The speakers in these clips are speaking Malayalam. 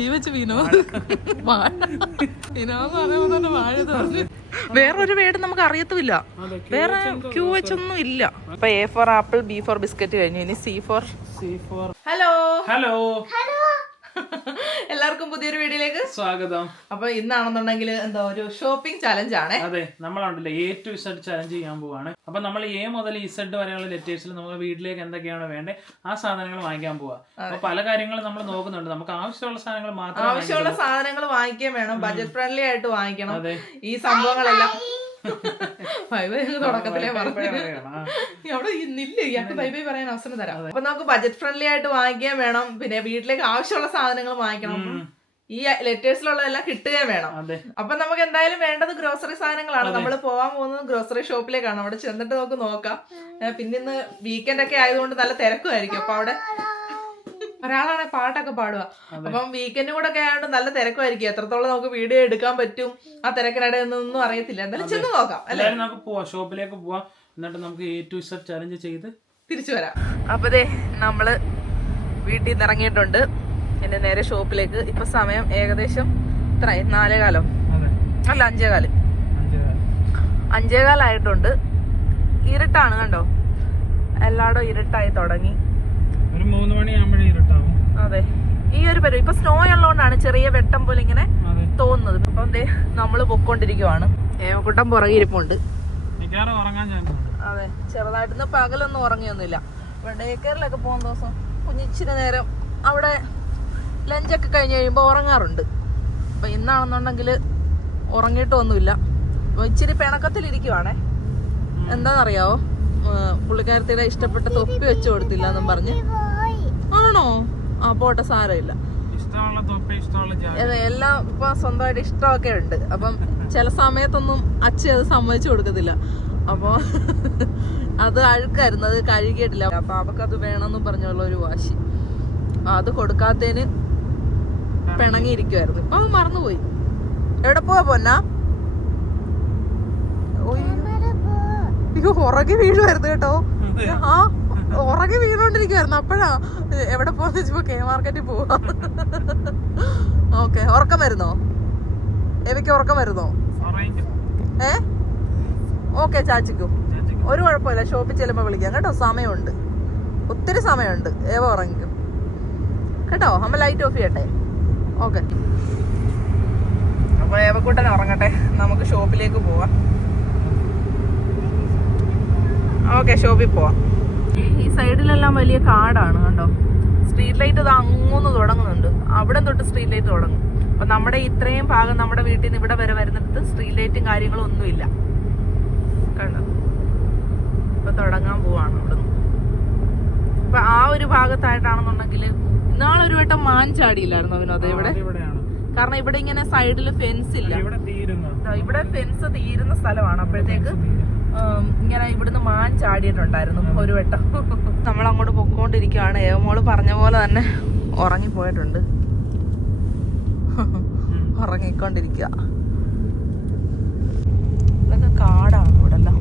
ഈ വെച്ച് വിനോദ് വിനോദ് പറയുമ്പോ തന്നെ വാഴ തോന്നി. വേറൊരു വേർഡ് നമുക്ക് അറിയത്തുമില്ല, വേറെ ക്യൂ വെച്ചൊന്നും ഇല്ല. അപ്പൊ A for apple, B for biscuit കഴിഞ്ഞു, ഇനി C ഫോർ ഹലോ ഹലോ എല്ലാവർക്കും പുതിയൊരു വീഡിയോയിലേക്ക് സ്വാഗതം. അപ്പൊ ഇന്നാണെന്നുണ്ടെങ്കിൽ എന്താ ഒരു ഷോപ്പിംഗ് ചലഞ്ച് ആണ്. അതെ, നമ്മളാണല്ലോ A to Z ചലഞ്ച് ചെയ്യാൻ പോവാണ്. അപ്പൊ നമ്മൾ A മുതൽ Z വരെയുള്ള ലെറ്റേഴ്സിൽ നമ്മൾ വീട്ടിലേക്ക് എന്തൊക്കെയാണ് വേണ്ടത് ആ സാധനങ്ങൾ വാങ്ങിക്കാൻ പോവാ. അപ്പൊ പല കാര്യങ്ങളും നമ്മൾ നോക്കുന്നുണ്ട്. നമുക്ക് ആവശ്യമുള്ള സാധനങ്ങൾ മാത്രം, ആവശ്യമുള്ള സാധനങ്ങൾ വാങ്ങിക്കാൻ വേണം, ബഡ്ജറ്റ് ഫ്രണ്ട്ലി ആയിട്ട് വാങ്ങിക്കണം. ഈ സംഭവങ്ങളെല്ലാം തുടക്കത്തിലേ പറഞ്ഞു അവിടെ ഇന്നില്ല, ഇയാൾക്ക് ബൈ ബൈ പറയാൻ അവസരം തരാം. അപ്പൊ നമുക്ക് ബഡ്ജറ്റ് ഫ്രണ്ട്ലി ആയിട്ട് വാങ്ങിക്കാൻ വേണം, പിന്നെ വീട്ടിലേക്ക് ആവശ്യമുള്ള സാധനങ്ങൾ വാങ്ങിക്കണം. ഈ ലെറ്റേഴ്സിലുള്ളതെല്ലാം കിട്ടുകയും വേണം. അപ്പൊ നമുക്ക് എന്തായാലും വേണ്ടത് ഗ്രോസറി സാധനങ്ങളാണ്. നമ്മൾ പോകാൻ പോകുന്നത് ഗ്രോസറി ഷോപ്പിലേക്കാണ്. അവിടെ ചെന്നിട്ട് നമുക്ക് നോക്കാം. പിന്നെ ഇന്ന് വീക്കെൻഡ് ഒക്കെ ആയതുകൊണ്ട് നല്ല തിരക്കുമായിരിക്കും. അപ്പൊ അവിടെ ഒരാളാണ് പാട്ടൊക്കെ പാടുക. അപ്പം വീക്കെൻഡും കൂടെ ഒക്കെ ആയതുകൊണ്ട് നല്ല തിരക്കുമായിരിക്കും. എത്രത്തോളം നമുക്ക് വീഡിയോ എടുക്കാൻ പറ്റും ആ തിരക്കിനിടയിൽ ഒന്നും അറിയത്തില്ല. എന്തായാലും ചെന്ന് നോക്കാം അല്ലെ. നമുക്ക് പോവാം, ഷോപ്പിലേക്ക് പോവാം. എന്നിട്ട് നമുക്ക് A to Z ചലഞ്ച് ചെയ്ത് തിരിച്ചു വരാം. അപ്പൊ ദേ നമ്മള് വീട്ടിൽ നിന്ന് ഇറങ്ങിയിട്ടുണ്ട്. എന്റെ നേരെ ഷോപ്പിലേക്ക്. ഇപ്പൊ സമയം ഏകദേശം എത്ര, 4:15 അല്ല 5:15 5:15 ഇരുട്ടാണ് കണ്ടോ, എല്ലായിടും ഇരുട്ടായി തുടങ്ങി. ഒരു 3 മണിയാകുമ്പോഴേ ഇരുട്ടാവും. അതെ, ഈ ഒരു പരുവം ഇപ്പൊ സ്നോ ഉള്ളതുകൊണ്ടാണ് ചെറിയ വെട്ടം പോലെ ഇങ്ങനെ തോന്നുന്നത്. ഇപ്പം ദേ നമ്മള് പൊക്കോണ്ടിരിക്കുവാണ്. ഏവക്കുട്ടം പുറകെ ഇരിപ്പുണ്ട്. അതെ, ചെറുതായിട്ടൊന്നും പകലൊന്നും ഉറങ്ങിയൊന്നുമില്ല. ഡേ കെയറിലൊക്കെ പോകുന്ന ദിവസം കുഞ്ഞിച്ചിരി നേരം അവിടെ ലഞ്ചൊക്കെ കഴിഞ്ഞ് കഴിയുമ്പോൾ ഉറങ്ങാറുണ്ട്. അപ്പൊ ഇന്നാണെന്നുണ്ടെങ്കിൽ ഉറങ്ങിയിട്ടൊന്നുമില്ല. അപ്പൊ ഇച്ചിരി പിണക്കത്തിലിരിക്കുവാണേ. എന്താണെന്നറിയാവോ, പുള്ളിക്കാരത്തിയുടെ ഇഷ്ടപ്പെട്ട തൊപ്പി വെച്ച് കൊടുത്തില്ല എന്നും പറഞ്ഞ്. ആണോ? ആ പോട്ടെ, സാരമില്ല. എല്ലാം ഇപ്പൊ സ്വന്തമായിട്ട് ഇഷ്ടമൊക്കെ ഉണ്ട്. അപ്പം ചില സമയത്തൊന്നും അച്ഛൻ അത് സമ്മതിച്ചു കൊടുക്കത്തില്ല. അപ്പൊ അത് അഴുക്കായിരുന്നു, അത് കഴുകിയിട്ടില്ല. അപ്പൊ അവക്കത് വേണമെന്നും പറഞ്ഞുള്ള ഒരു വാശി, അത് കൊടുക്കാത്തതിന് പിണങ്ങിയിരിക്കുവായിരുന്നു. ഇപ്പൊ മറന്നുപോയി. എവിടെ പോവാ പൊന്നാ? ഉറങ്ങി വീഴുമായിരുന്നു കേട്ടോ. ആ ഉറങ്ങി വീണോണ്ടിരിക്കുവായിരുന്നു. അപ്പഴാ എവിടെ പോവാന്ന് വെച്ചപ്പോ K മാർക്കറ്റിൽ പോവാ. ഓക്കെ, ഉറക്കം വരുന്നോ? എവയ്ക്ക് ഉറക്കം വരുന്നോ? ഓക്കെ, ചാച്ചിക്കും ഒരു കുഴപ്പമില്ല. ഷോപ്പിൽ ചെല്ലുമ്പോ വിളിക്കാം കേട്ടോ. സമയമുണ്ട്, ഒത്തിരി സമയമുണ്ട്. ഏവ ഉറങ്ങിക്കും കേട്ടോ. അമ്മ ലൈറ്റ് ഓഫ് ചെയ്യട്ടെ. ഓക്കെ, അപ്പൊ ഏവക്കൂട്ടൻ ഉറങ്ങട്ടെ, നമുക്ക് ഷോപ്പിലേക്ക് പോവാം. ഓക്കെ, ഷോപ്പിൽ പോവാം. ഈ സൈഡിലെല്ലാം വലിയ കാടാണ് കണ്ടോ. സ്ട്രീറ്റ് ലൈറ്റ് ഇത് അങ്ങോന്ന് തുടങ്ങുന്നുണ്ട്. അവിടെ തൊട്ട് സ്ട്രീറ്റ് ലൈറ്റ് തുടങ്ങും. അപ്പൊ നമ്മുടെ ഇത്രയും ഭാഗം നമ്മുടെ വീട്ടിൽ നിന്ന് ഇവിടെ വരെ വരുന്നിടത്ത് സ്ട്രീറ്റ് ലൈറ്റും കാര്യങ്ങളും ഒന്നുമില്ല കണ്ടോ. ഇപ്പൊ തുടങ്ങാൻ പോവാണ് ഇവിടുന്ന്. അപ്പൊ ആ ഒരു ഭാഗത്തായിട്ടാണെന്നുണ്ടെങ്കിൽ ഇന്നാളൊരു വട്ടം മാൻ ചാടിയില്ലായിരുന്നു അവനത് ഇവിടെ. കാരണം ഇവിടെ ഇങ്ങനെ സൈഡിൽ ഫെൻസ് ഇല്ല. ഇവിടെ ഫെൻസ് തീരുന്ന സ്ഥലമാണ്. അപ്പോഴത്തേക്ക് ഇങ്ങനെ ഇവിടുന്ന് മാൻ ചാടിയിട്ടുണ്ടായിരുന്നു ഒരു വട്ടം. നമ്മൾ അങ്ങോട്ട് പൊക്കോണ്ടിരിക്കുകയാണ്. ഏവമോള് പറഞ്ഞ പോലെ തന്നെ ഉറങ്ങിപ്പോയിട്ടുണ്ട്. ഉറങ്ങിക്കൊണ്ടിരിക്കുക. ഇതൊക്കെ കാടാണ് ഇവിടെ എല്ലാം.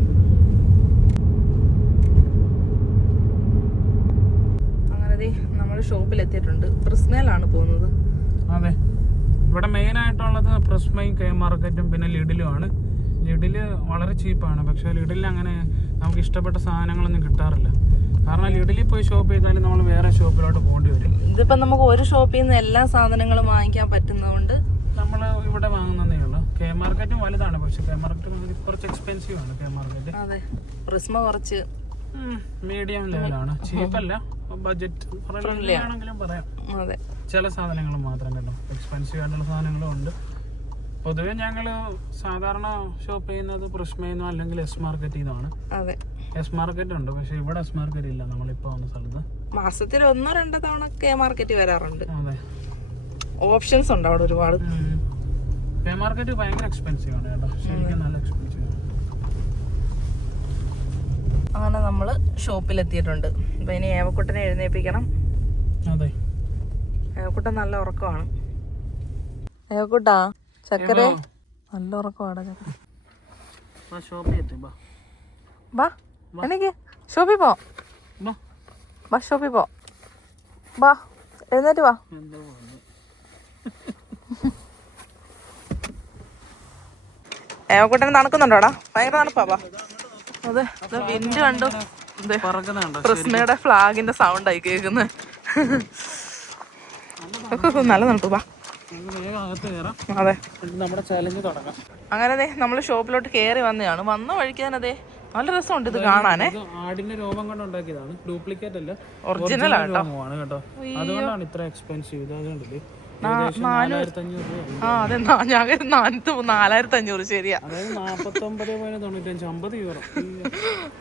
അങ്ങനെ നമ്മൾ ഷോപ്പിലെത്തിയിട്ടുണ്ട്. പ്രിസ്മയിലാണ് പോകുന്നത്. അതെ, ഇവിടെ മെയിൻ ആയിട്ടുള്ളത് പ്രിസ്മയും K മാർക്കറ്റും പിന്നെ ലിഡിലുമാണ്. ലിഡില് വളരെ ചീപ്പാണ്. പക്ഷെ ലിഡിൽ അങ്ങനെ നമുക്ക് ഇഷ്ടപ്പെട്ട സാധനങ്ങളൊന്നും കിട്ടാറില്ല. കാരണം ലിഡിലിൽ പോയി ഷോപ്പ് ചെയ്താലും നമ്മൾ വേറെ ഷോപ്പിലോട്ട് പോകേണ്ടി വരും. ഇതിപ്പോ നമുക്ക് ഒരു ഷോപ്പിൽ നിന്ന് എല്ലാ സാധനങ്ങളും വാങ്ങിക്കാൻ പറ്റുന്നതുകൊണ്ട് നമ്മൾ ഇവിടെ വാങ്ങുന്നതേ ഉള്ളൂ. K മാർക്കറ്റും വലുതാണ്, പക്ഷെ K മാർക്കറ്റ് കുറച്ച് എക്സ്പെൻസീവ് ആണ്. K മാർക്കറ്റ് അതെ, പ്രിസ്മ കുറച്ച് മീഡിയം ലെവലാണ്, ചീപ്പല്ല, ബഡ്ജറ്റ് ആണെങ്കിലും പറയാം. അതെ, ചില സാധനങ്ങൾ മാത്രം കേട്ടോ, എക്സ്പെൻസീവ് ആയിട്ടുള്ള സാധനങ്ങളും ഉണ്ട്. പൊതുവെ ഞങ്ങള് സാധാരണ ഷോപ്പ് ചെയ്യുന്നത് പ്രിസ്മയിന്നോ അല്ലെങ്കിൽ S മാർക്കറ്റിൽ നിന്നാണ്. അതെ, S മാർക്കറ്റ് ഉണ്ട്, പക്ഷെ ഇവിടെ S മാർക്കറ്റ് ഇല്ല. നമ്മളിപ്പോ വന്ന സ്ഥലത്ത് മാസത്തിൽ 1-2 തവണ K മാർക്കറ്റ് വരാറുണ്ട്. അതെ, ഓപ്ഷൻസ് ഉണ്ട് അവിടെ ഒരുപാട്. K മാർക്കറ്റ് ഭയങ്കര എക്സ്പെൻസീവ് ആണ് കേട്ടോ, ശരിക്കും നല്ല എക്സ്പെൻസീവ് ആണ്. അങ്ങനെ നമ്മള് ഷോപ്പിലെത്തിയിട്ടുണ്ട്. അപ്പൊ ഇനി ഏവക്കുട്ടനെ എഴുന്നേൽപ്പിക്കണം. അതെ, ഏവക്കുട്ടൻ നല്ല ഉറക്കമാണ്. ഏവക്കുട്ടാ, ചക്കര നല്ല ഉറക്കമാണ്. ബാ എനിക്ക് ഷോപ്പിൽ പോ. ബാ ഷോപ്പിൽ പോ. ബാ എഴുന്നേറ്റ് വാ. ഏവക്കൂട്ടനെ തണുക്കുന്നുണ്ടോടാ? ഭയങ്കര തണുപ്പാ. അതെ, വിൻഡ് കണ്ടു. ക്രിസ്മയുടെ ഫ്ലാഗിന്റെ സൗണ്ട് ആയി കേൾക്കുന്നത്. നല്ല തണുപ്പാ. അതെ, അങ്ങനെ നമ്മള് ഷോപ്പിലോട്ട് കയറി വന്നതാണ്. വന്ന വഴിക്ക് തന്നെ അതെ നല്ല രസമുണ്ട് ഇത് കാണാനേ. ആടിന്റെ രോമം കൊണ്ട് ഉണ്ടാക്കിയതാണ്, ഡ്യൂപ്ലിക്കേറ്റ് അല്ല, ഒറിജിനൽ കേട്ടോ. അതുകൊണ്ടാണ് ഇത്ര എക്സ്പെൻസീവ്. ഇത് അതുകൊണ്ടല്ലേ 4500. അതെ, ഞാൻ 4500. ശരിയാ, അതായത് 49.95 50 യൂറോ.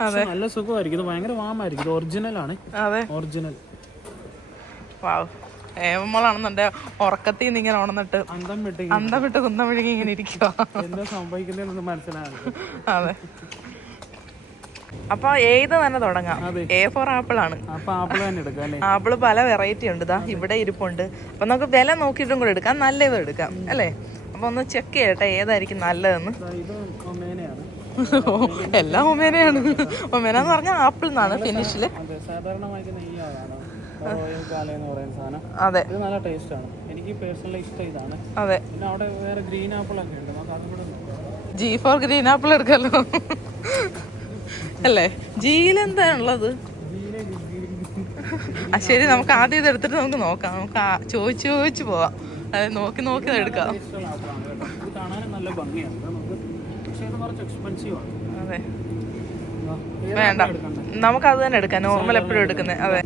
അതെ, നല്ല സുഖമായിരിക്കും. ഇത് ഭയങ്കര വാമായിരിക്കും. ഇത് ഒറിജിനൽ ആണ്. അതെ, ഒറിജിനൽ. വാവ്, ഏവമ്മളാണെന്നുണ്ടെ ഉറക്കത്തിൽ നിന്ന് ഇങ്ങനെ ഉണർന്നിട്ട് അന്തം വിട്ട് കുന്തം വിഴുങ്ങി ഇങ്ങനെ ഇരിക്കുക. എന്താ സംഭവിക്കുന്നതെന്ന് മനസ്സിലാകും. അതെ, അപ്പൊ ഏത് തന്നെ തുടങ്ങാം. A4 ആപ്പിൾ ആണ്. ആപ്പിള് പല വെറൈറ്റി ഉണ്ട്. ഇതാ ഇവിടെ ഇരിപ്പുണ്ട്. അപ്പൊ നമുക്ക് വില നോക്കിയിട്ടും കൂടെ എടുക്കാം, നല്ലത് എടുക്കാം അല്ലേ? അപ്പൊ ഒന്ന് ചെക്ക് ചെയ്യട്ടെ ഏതായിരിക്കും നല്ലതെന്ന്. എല്ലാം ഒമേനയാണ്. ഒമേന എന്ന് പറഞ്ഞാൽ ആപ്പിൾ എന്നാണ് ഫിനിഷില്. അതെ, നല്ല ടേസ്റ്റ് ആണ്. എനിക്ക് പേഴ്സണലി ഇഷ്ടം ഇതാണ്. അതെ, പിന്നെ അവിടെ വേറെ ഗ്രീൻ ആപ്പിൾ ഒക്കെ ഉണ്ട്. G4 ഗ്രീൻ ആപ്പിൾ എടുക്കാമല്ലോ അല്ലേ? ജിയിലെന്താ ഉള്ളത്? ശരി, നമുക്ക് ആദ്യം ഇത് എടുത്തിട്ട് നമുക്ക് നോക്കാം. നമുക്ക് ചോദിച്ചു പോവാം. അതായത് നോക്കി എടുക്കാം. അതെ, വേണ്ട, നമുക്ക് അത് തന്നെ എടുക്കാം. നോർമൽ എപ്പോഴും എടുക്കുന്നത്. അതെ,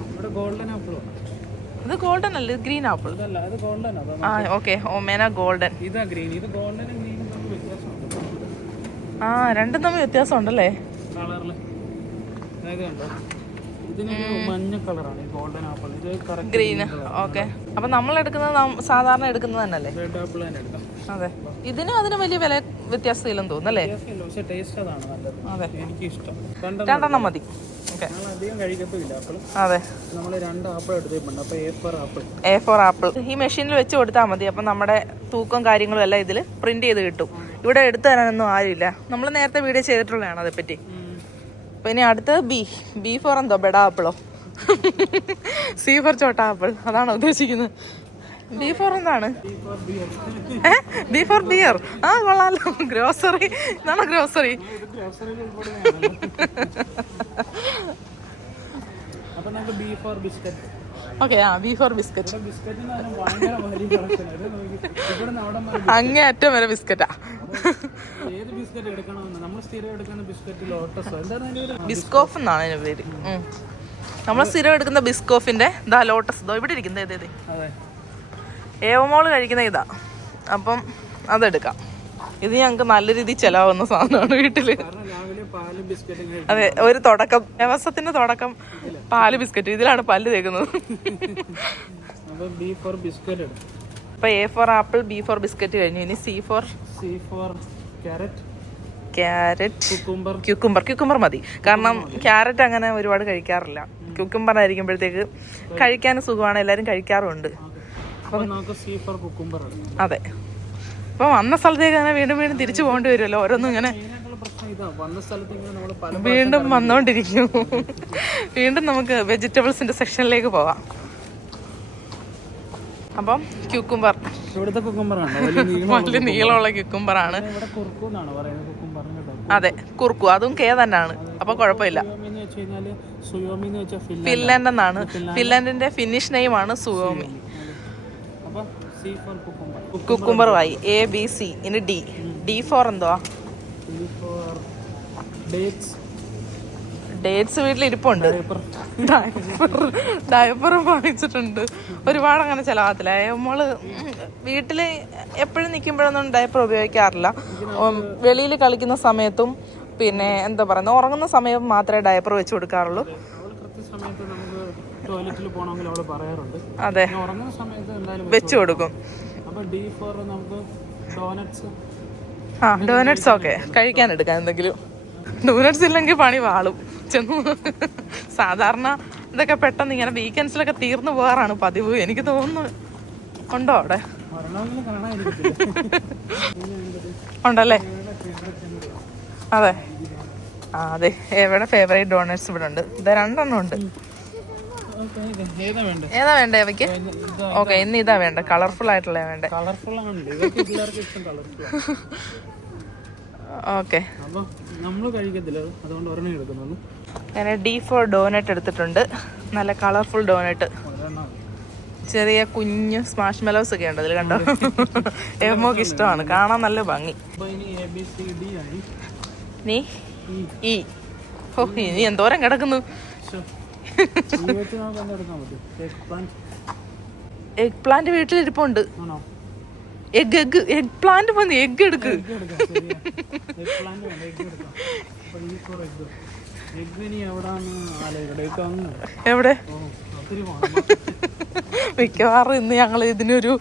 ഇത് ഗോൾഡൻ അല്ല, ഇത് ഗ്രീൻ ആപ്പിൾ. ആ ഓക്കെ, ഒമേന ഗോൾഡൻ. ആ, രണ്ടും തമ്മിൽ വ്യത്യാസം ഉണ്ടല്ലേ? ഗ്രീൻ. ഓക്കെ, അപ്പൊ നമ്മൾ എടുക്കുന്നത് സാധാരണ എടുക്കുന്നത് തന്നെയല്ലേ? അതെ, ഇതിനും അതിനും വലിയ വില വ്യത്യാസം ഇല്ലെന്ന് തോന്നുന്നല്ലേ? അതെ, രണ്ടെണ്ണം മതി. അതെ, A4 ആപ്പിൾ ഈ മെഷീനിൽ വെച്ച് കൊടുത്താൽ മതി. അപ്പൊ നമ്മുടെ തൂക്കം കാര്യങ്ങളും എല്ലാം ഇതിൽ പ്രിന്റ് ചെയ്ത് കിട്ടും. ഇവിടെ എടുത്തു തരാനൊന്നും ആരുമില്ല. നമ്മൾ നേരത്തെ വീഡിയോ ചെയ്തിട്ടുള്ളതാണ് അതേപ്പറ്റി. അപ്പൊ ഇനി അടുത്തത് B4 എന്തോ ബെഡ ആപ്പിളോ? C4 ചോട്ട ആപ്പിൾ, അതാണോ ഉദ്ദേശിക്കുന്നത്? B4 എന്താണ്? B4 beer. ആ, കൊള്ളാലോ. ഗ്രോസറി, ഇതാണോ ഗ്രോസറി? ഓക്കെ, ആ B4 ബിസ്ക്കറ്റ്. അങ്ങേയറ്റം വരെ ബിസ്ക്കറ്റാ. ബിസ്കോഫ് എന്നാണ് അതിന്റെ പേര്. നമ്മൾ സ്ഥിരം എടുക്കുന്ന ബിസ്കോഫിന്റെ ദാ ലോട്ടസ് ദോ ഇവിടെ ഇരിക്കുന്നത്. ഏവമോള് കഴിക്കുന്ന ഇതാ. അപ്പം അതെടുക്കാം. ഇത് ഞങ്ങൾക്ക് നല്ല രീതിയിൽ ചെലവാകുന്ന സാധനമാണ് വീട്ടില്. അതെ, ഒരു തുടക്കം, ദിവസത്തിന്റെ തുടക്കം പാല് ബിസ്ക്കറ്റ്. ഇതിലാണ് പല്ല് തേക്കുന്നത്. അപ്പൊ A4 ആപ്പിൾ, B4 ബിസ്ക്കറ്റ് കഴിഞ്ഞു. ഇനി C4 ക്യൂക്കുംബർ മതി. കാരണം ക്യാരറ്റ് അങ്ങനെ ഒരുപാട് കഴിക്കാറില്ല. ക്യൂക്കുംബർ ആയിരിക്കുമ്പോഴത്തേക്ക് കഴിക്കാൻ സുഖമാണ്, എല്ലാരും കഴിക്കാറുണ്ട്. അതെ, അപ്പൊ വന്ന സ്ഥലത്തേക്ക് അങ്ങനെ വീണ്ടും തിരിച്ചു പോകേണ്ടി വരുമല്ലോ. ഓരോന്നും ഇങ്ങനെ വീണ്ടും വന്നോണ്ടിരിക്കും. വീണ്ടും നമുക്ക് വെജിറ്റബിൾസിന്റെ സെക്ഷനിലേക്ക് പോവാം. അപ്പം ക്യൂക്കുംബർ, വലിയ നീളമുള്ള ക്യൂക്കുംബർ ആണ്. അതെ, കുർക്കു, അതും K തന്നെയാണ്. അപ്പൊ കുഴപ്പമില്ല. ഫിൻലാൻഡ് എന്നാണ്. ഫിൻലാൻഡിന്റെ ഫിനിഷ് നെയിം ആണ് സുയോമി. കുക്കുംബറുമായി ABC. ഇനി D4 എന്തുവാ? ഡേറ്റ്സ് വീട്ടിലിരിപ്പുണ്ട്. ഡയപ്പറും വാങ്ങിച്ചിട്ടുണ്ട്. ഒരുപാട് അങ്ങനെ ചിലവാകത്തില്ല. നമ്മള് വീട്ടില് എപ്പോഴും നിൽക്കുമ്പോഴൊന്നും ഡയപ്പർ ഉപയോഗിക്കാറില്ല. വെളിയിൽ കളിക്കുന്ന സമയത്തും പിന്നെ എന്താ പറയുക, ഉറങ്ങുന്ന സമയം മാത്രമേ ഡയപ്പർ വെച്ച് കൊടുക്കാറുള്ളൂ. അതെ, വെച്ച് കൊടുക്കും. ആ, ഡോനറ്റ്സ് ഓക്കെ, കഴിക്കാൻ എടുക്കാം എന്തെങ്കിലും. ഡോനറ്റ്സ് ഇല്ലെങ്കിൽ പണി വാളും ചെന്നു. സാധാരണ ഇതൊക്കെ പെട്ടെന്ന് ഇങ്ങനെ വീക്കെൻഡ്സിലൊക്കെ തീർന്നു പോകാറാണ് പതിവ്. എനിക്ക് തോന്നുന്നു ഉണ്ടോ അവിടെ? ഉണ്ടല്ലേ? അതെ, ആ അതെ, എവിടെ ഫേവറേറ്റ് ഡോണറ്റ്സ് ഇവിടെ ഉണ്ട്. ഇത് 2 ഉണ്ട്. ഏതാ വേണ്ടേ അവയ്ക്ക്? ഓക്കെ, ഇന്ന് ഇതാ വേണ്ട, കളർഫുൾ ആയിട്ടുള്ള വേണ്ടേ. ഓക്കെ. അപ്പൊ നമ്മള് കഴിക്കത്തില്ല, അതുകൊണ്ട് ഒരെണ്ണം എടുക്കുന്നുള്ളൂ. ഞാൻ D4 ഡോനറ്റ് എടുത്തിട്ടുണ്ട്. നല്ല കളർഫുൾ ഡോനറ്റ്. ചെറിയ കുഞ്ഞ് സ്മാഷ് മെലോസ് ഒക്കെ ഉണ്ട് അതിൽ, കണ്ടോ? എമ്മോക്ക് ഇഷ്ടമാണ്, കാണാൻ നല്ല ഭംഗി. നീ ഈ ഇനി എന്തോരം കിടക്കുന്നു. എഗ് പ്ലാന്റ് വീട്ടിലിരിപ്പുണ്ട്. എഗ് പ്ലാന്റ് മതി, എഗ് എടുക്ക്. എവിടെ? മിക്കവാറും ഇന്ന് ഞങ്ങൾ ഇതിനൊരു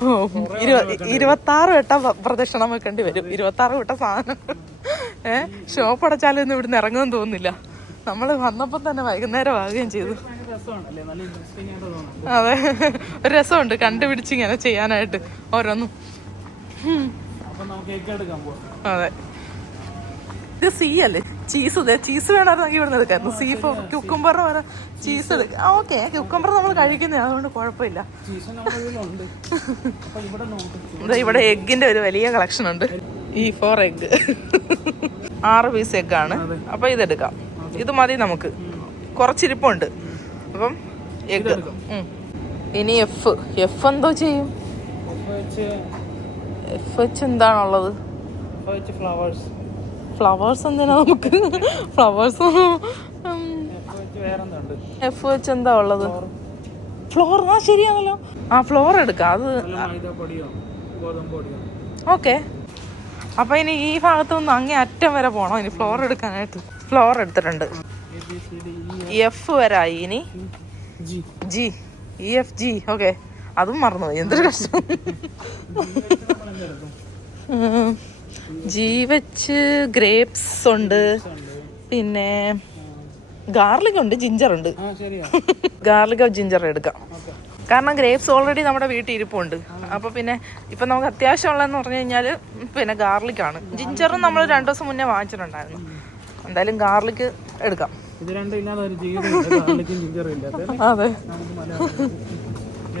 26 വട്ടം പ്രദക്ഷിണം വെക്കേണ്ടി വരും. 26 വട്ടം സാധനം. ഷോപ്പ് അടച്ചാലും ഒന്നും ഇവിടുന്ന് ഇറങ്ങുമെന്ന് തോന്നുന്നില്ല. നമ്മൾ വന്നപ്പോൾ തന്നെ വൈകുന്നേരം ആവുകയും ചെയ്തു. അതെ, ഒരു രസമുണ്ട് കണ്ടുപിടിച്ച് ഇങ്ങനെ ചെയ്യാനായിട്ട് ഓരോന്നും. അതെ, ഇത് സി അല്ലേ? ചീസ് വേണമെങ്കിൽ ഇവിടെ നിന്ന് എടുക്കായിരുന്നു. സി ഫോർ ക്യുക്കംബർ വരെ ചീസ് എടുക്കാം. ഓക്കെ, ക്യുക്കംബർ നമ്മൾ കഴിക്കുന്നത്, അതുകൊണ്ട് കുഴപ്പമില്ല. ഇവിടെ എഗ്ഗിന്റെ ഒരു വലിയ കളക്ഷൻ ഉണ്ട്. E4 egg 6 piece എഗ്ഗാണ്. അപ്പൊ ഇതെടുക്കാം, ഇത് മതി നമുക്ക്. കുറച്ചിരിപ്പുണ്ട്, അപ്പം എഗ്ഗ്. ഇനി എഫ് എന്തോ ചെയ്യും? എഫ് വെച്ച് എന്താണുള്ളത്? ഫ്ലവേഴ്സ് എന്തിനാ നമുക്ക്? ഫ്ലവേഴ്സ് എഫ് വെച്ച് എന്താ ഉള്ളത്? ഫ്ലോർ. ആ ശരിയാണല്ലോ, ആ ഫ്ലോർ എടുക്കാം. അത് ഓക്കെ. അപ്പൊ ഇനി ഈ ഭാഗത്തു നിന്ന് അങ്ങേ അറ്റം വരെ പോണോ ഇനി ഫ്ലോർ എടുക്കാനായിട്ട്? ഫ്ലോർ എടുത്തിട്ടുണ്ട്. എഫ് വരായി. ഇനി EFG. ഓക്കെ, അതും മറന്നുപോയി. എന്തൊരു കഷ്ടം. G വെച്ച് ഗ്രേപ്സ് ഉണ്ട്, പിന്നെ ഗാർലിക് ഉണ്ട്, ജിഞ്ചർ ഉണ്ട്. ഗാർലിക് ജിഞ്ചർ എടുക്കാം, കാരണം ഗ്രേപ്സ് ഓൾറെഡി നമ്മുടെ വീട്ടിൽ ഇരിപ്പുണ്ട്. അപ്പൊ പിന്നെ ഇപ്പൊ നമുക്ക് അത്യാവശ്യമുള്ളതെന്ന് പറഞ്ഞു കഴിഞ്ഞാല് പിന്നെ ഗാർലിക് ആണ്. ജിഞ്ചറും നമ്മൾ 2 ദിവസം മുന്നേ വാങ്ങിച്ചിട്ടുണ്ടായിരുന്നു. എന്തായാലും ഗാർലിക് എടുക്കാം. അതെ,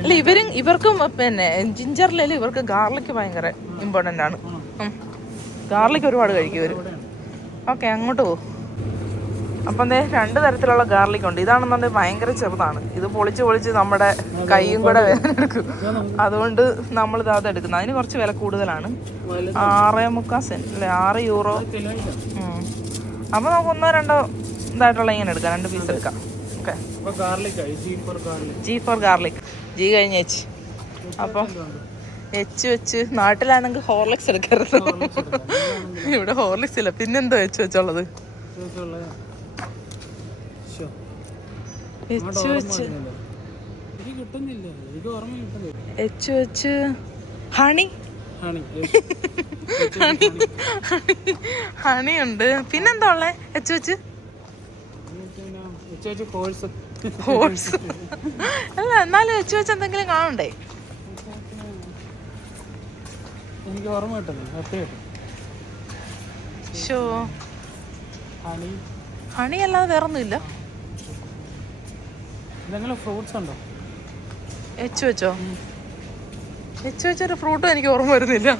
അല്ല ഇവർക്കും പിന്നെ ജിഞ്ചറിലും ഇവർക്ക് ഗാർലിക് ഭയങ്കര ഇമ്പോർട്ടൻ്റ് ആണ്. ഗാർലിക് ഒരുപാട് കഴിക്കും ഇവർ. ഓക്കെ, അങ്ങോട്ട് പോകും. അപ്പം 2 തരത്തിലുള്ള ഗാർലിക് ഉണ്ട്. ഇതാണെന്നുണ്ടെങ്കിൽ ഭയങ്കര ചെറുതാണ്. ഇത് പൊളിച്ച് നമ്മുടെ കൈയും കൂടെ വേദന എടുക്കും. അതുകൊണ്ട് നമ്മൾ അത് എടുക്കുന്നത്. അതിന് കുറച്ച് വില കൂടുതലാണ്. 6.25 സെന്റ് അല്ലെ, 6 യൂറോ. അപ്പൊ നമുക്ക് 1-2 ഇതായിട്ടുള്ള ഇങ്ങനെ എടുക്കാം, 2 പീസ് എടുക്കാം. Okay, G4 garlic. G കഴിഞ്ഞ് H. അപ്പം H വെച്ച് നാട്ടിലാണെങ്കിൽ ഹോർലിക്സ് എടുക്കരുത്. ഇവിടെ ഹോർലിക്സ് ഇല്ല, പിന്നെന്തോ H വെച്ചുള്ളത്? H വെച്ച് ഹണി. ഹണി ഉണ്ട്. പിന്നെന്താ ഉള്ളേ H വെച്ച്? ഹോഴ്സ് അല്ല, എന്നാലും H വെച്ച് എന്തെങ്കിലും കാണണ്ടേ? എനിക്ക് ഓർമ്മ കിട്ടുന്നു. ഹണി അല്ലാതെ വേറൊന്നും ഇല്ല. ഫ്രൂട്ട്സ് ഉണ്ടോ H വെച്ചോ? H വെച്ചൊരു ഫ്രൂട്ടും എനിക്ക് ഓർമ്മ വരുന്നില്ല.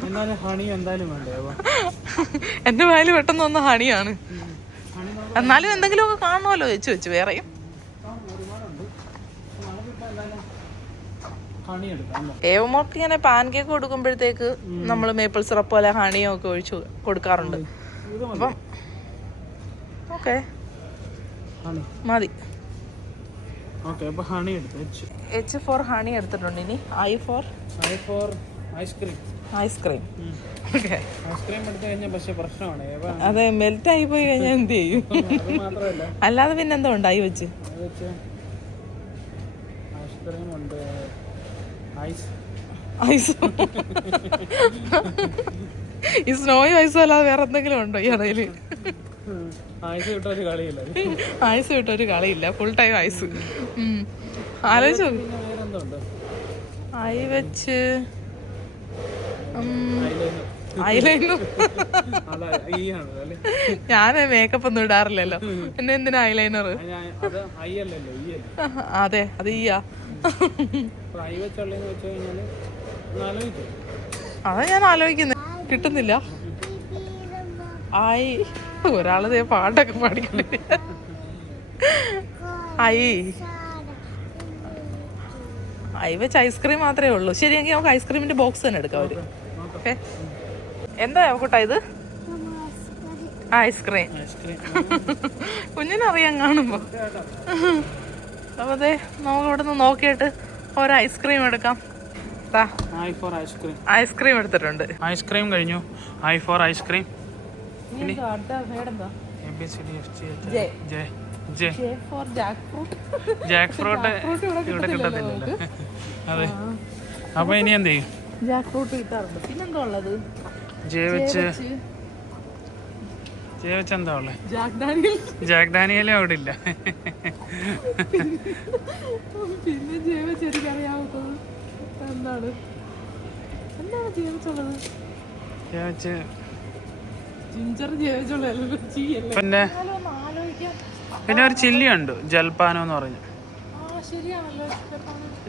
ഹണി എന്തായാലും വേണ്ടേ? എന്റെ വായിൽ പെട്ടെന്ന് വന്ന ഹണിയാണ്. എന്നാലും എന്തെങ്കിലുമൊക്കെ കാണുമല്ലോ H വെച്ച് വേറെയും. ഏവമോർക്ക് ഇങ്ങനെ പാൻ കേക്ക് കൊടുക്കുമ്പോഴത്തേക്ക് നമ്മൾ മേപ്പിൾ സിറപ്പ് പോലെ ഹണിയോ ഒക്കെ ഒഴിച്ച് കൊടുക്കാറുണ്ട്. അപ്പം ഓക്കെ, മതി. H ഫോർ ഹണി എടുത്തിട്ടുണ്ട്. ഇനി I ഫോർ ഐസ്ക്രീം. അതെ, മെൽറ്റ് ആയി പോയി കഴിഞ്ഞാൽ എന്ത് ചെയ്യും? അല്ലാതെ പിന്നെ എന്താ ഉണ്ട് I വെച്ച്? ഐസ്. ഈ സ്നോയും ഐസും അല്ലാതെ വേറെ എന്തെങ്കിലും ഉണ്ടോ ഈ ഇടയില്? ഐസ് വിട്ടൊരു കളിയില്ല, ഫുൾ ടൈം ഐസ്. ആലോചിച്ചു. I വെച്ച് ഐലൈനർ. ഞാൻ മേക്കപ്പ് ഒന്നും ഇടാറില്ലല്ലോ, പിന്നെ എന്തിനാ ഐലൈനർ? അതെ, അത് അതാ ഞാൻ ആലോചിക്കുന്നത്. കിട്ടുന്നില്ല. ആയി ഒരാളത് പാട്ടൊക്കെ പാടിക്കൊണ്ട് ആയി ആയി വെച്ച് ഐസ്ക്രീം മാത്രമേ ഉള്ളൂ. ശരിയെങ്കിൽ നമുക്ക് ഐസ്ക്രീമിന്റെ ബോക്സ് തന്നെ എടുക്കാം അവര്. ഓക്കെ, എന്താ കൂട്ടാ ഇത്? ഐസ്ക്രീം. കുഞ്ഞിനറിയാൻ കാണുമ്പോ. അപ്പൊ അതെ, നമുക്ക് ഇവിടെ നിന്ന് നോക്കിയിട്ട് ഒരു ഐസ്ക്രീം എടുക്കാം. ഐസ്ക്രീം എടുത്തിട്ടുണ്ട്. ഐസ്ക്രീം കഴിഞ്ഞു. I for ice cream. Jackfruit ഇവിടെ കിട്ടത്തില്ലല്ലോ. അതെ, അപ്പൊ ഇനി എന്ത് ചെയ്യും? ജാക്ക് ഫ്രൂട്ട് കിട്ടാറുണ്ട്. പിന്നെന്താ ഉള്ളത്? ജെ വെച്ച് എന്താ ഉള്ളത്? ജാക്ക് ഡാനിയലും അവിടെ ഇല്ല. പിന്നെ ജെ വെച്ച് എനിക്കറിയാവുന്നത് എന്താണ് ജീവിച്ചുള്ളത്? പിന്നെ ഒരു ചില്ലി ഉണ്ട്, ജൽപ്പാനം എന്ന് പറഞ്ഞു.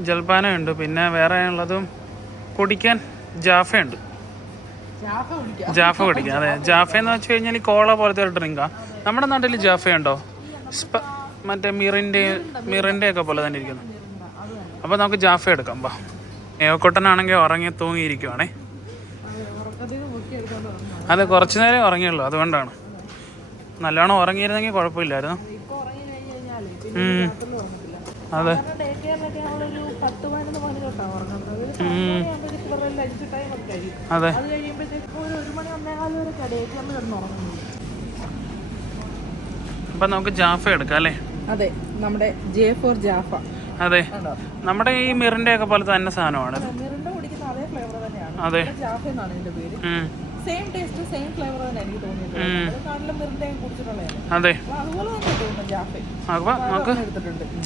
ജൽപ്പാനം ഉണ്ട്. പിന്നെ വേറെ ഉള്ളതും കുടിക്കാൻ ജാഫയുണ്ട്. ജാഫ കുടിക്കാം. അതെ, ജാഫ എന്ന് വെച്ച് കഴിഞ്ഞാൽ ഈ കോള പോലത്തെ ഒരു ഡ്രിങ്കാ. നമ്മുടെ നാട്ടിൽ ജാഫയുണ്ടോ? മറ്റേ മിറിൻ്റെ ഒക്കെ പോലെ തന്നെ ഇരിക്കുന്നു. അപ്പോൾ നമുക്ക് ജാഫ എടുക്കാം. ബാ, ഏവക്കൊട്ടനാണെങ്കിൽ ഉറങ്ങി തൂങ്ങിയിരിക്കുവാണേ. അതെ, കുറച്ചു നേരം ഉറങ്ങിയുള്ളൂ, അതുകൊണ്ടാണ്. നല്ലോണം ഉറങ്ങിയിരുന്നെങ്കിൽ കുഴപ്പമില്ലായിരുന്നു. അതെ, അതെ. അപ്പൊ നമുക്ക് ജാഫ എടുക്കാം അല്ലേ? അതെ, നമ്മുടെ ജെ ഫോർ ജാഫ. അതെ, നമ്മുടെ ഈ മിറിന്റെ ഒക്കെ പോലെ തന്നെ സാധനമാണ്. അതെ, സെയിം ടേസ്റ്റ് സെയിം ഫ്ലേവർ തന്നെ എനിക്ക് തോന്നിയത്. അതെ, അപ്പൊ നമുക്ക്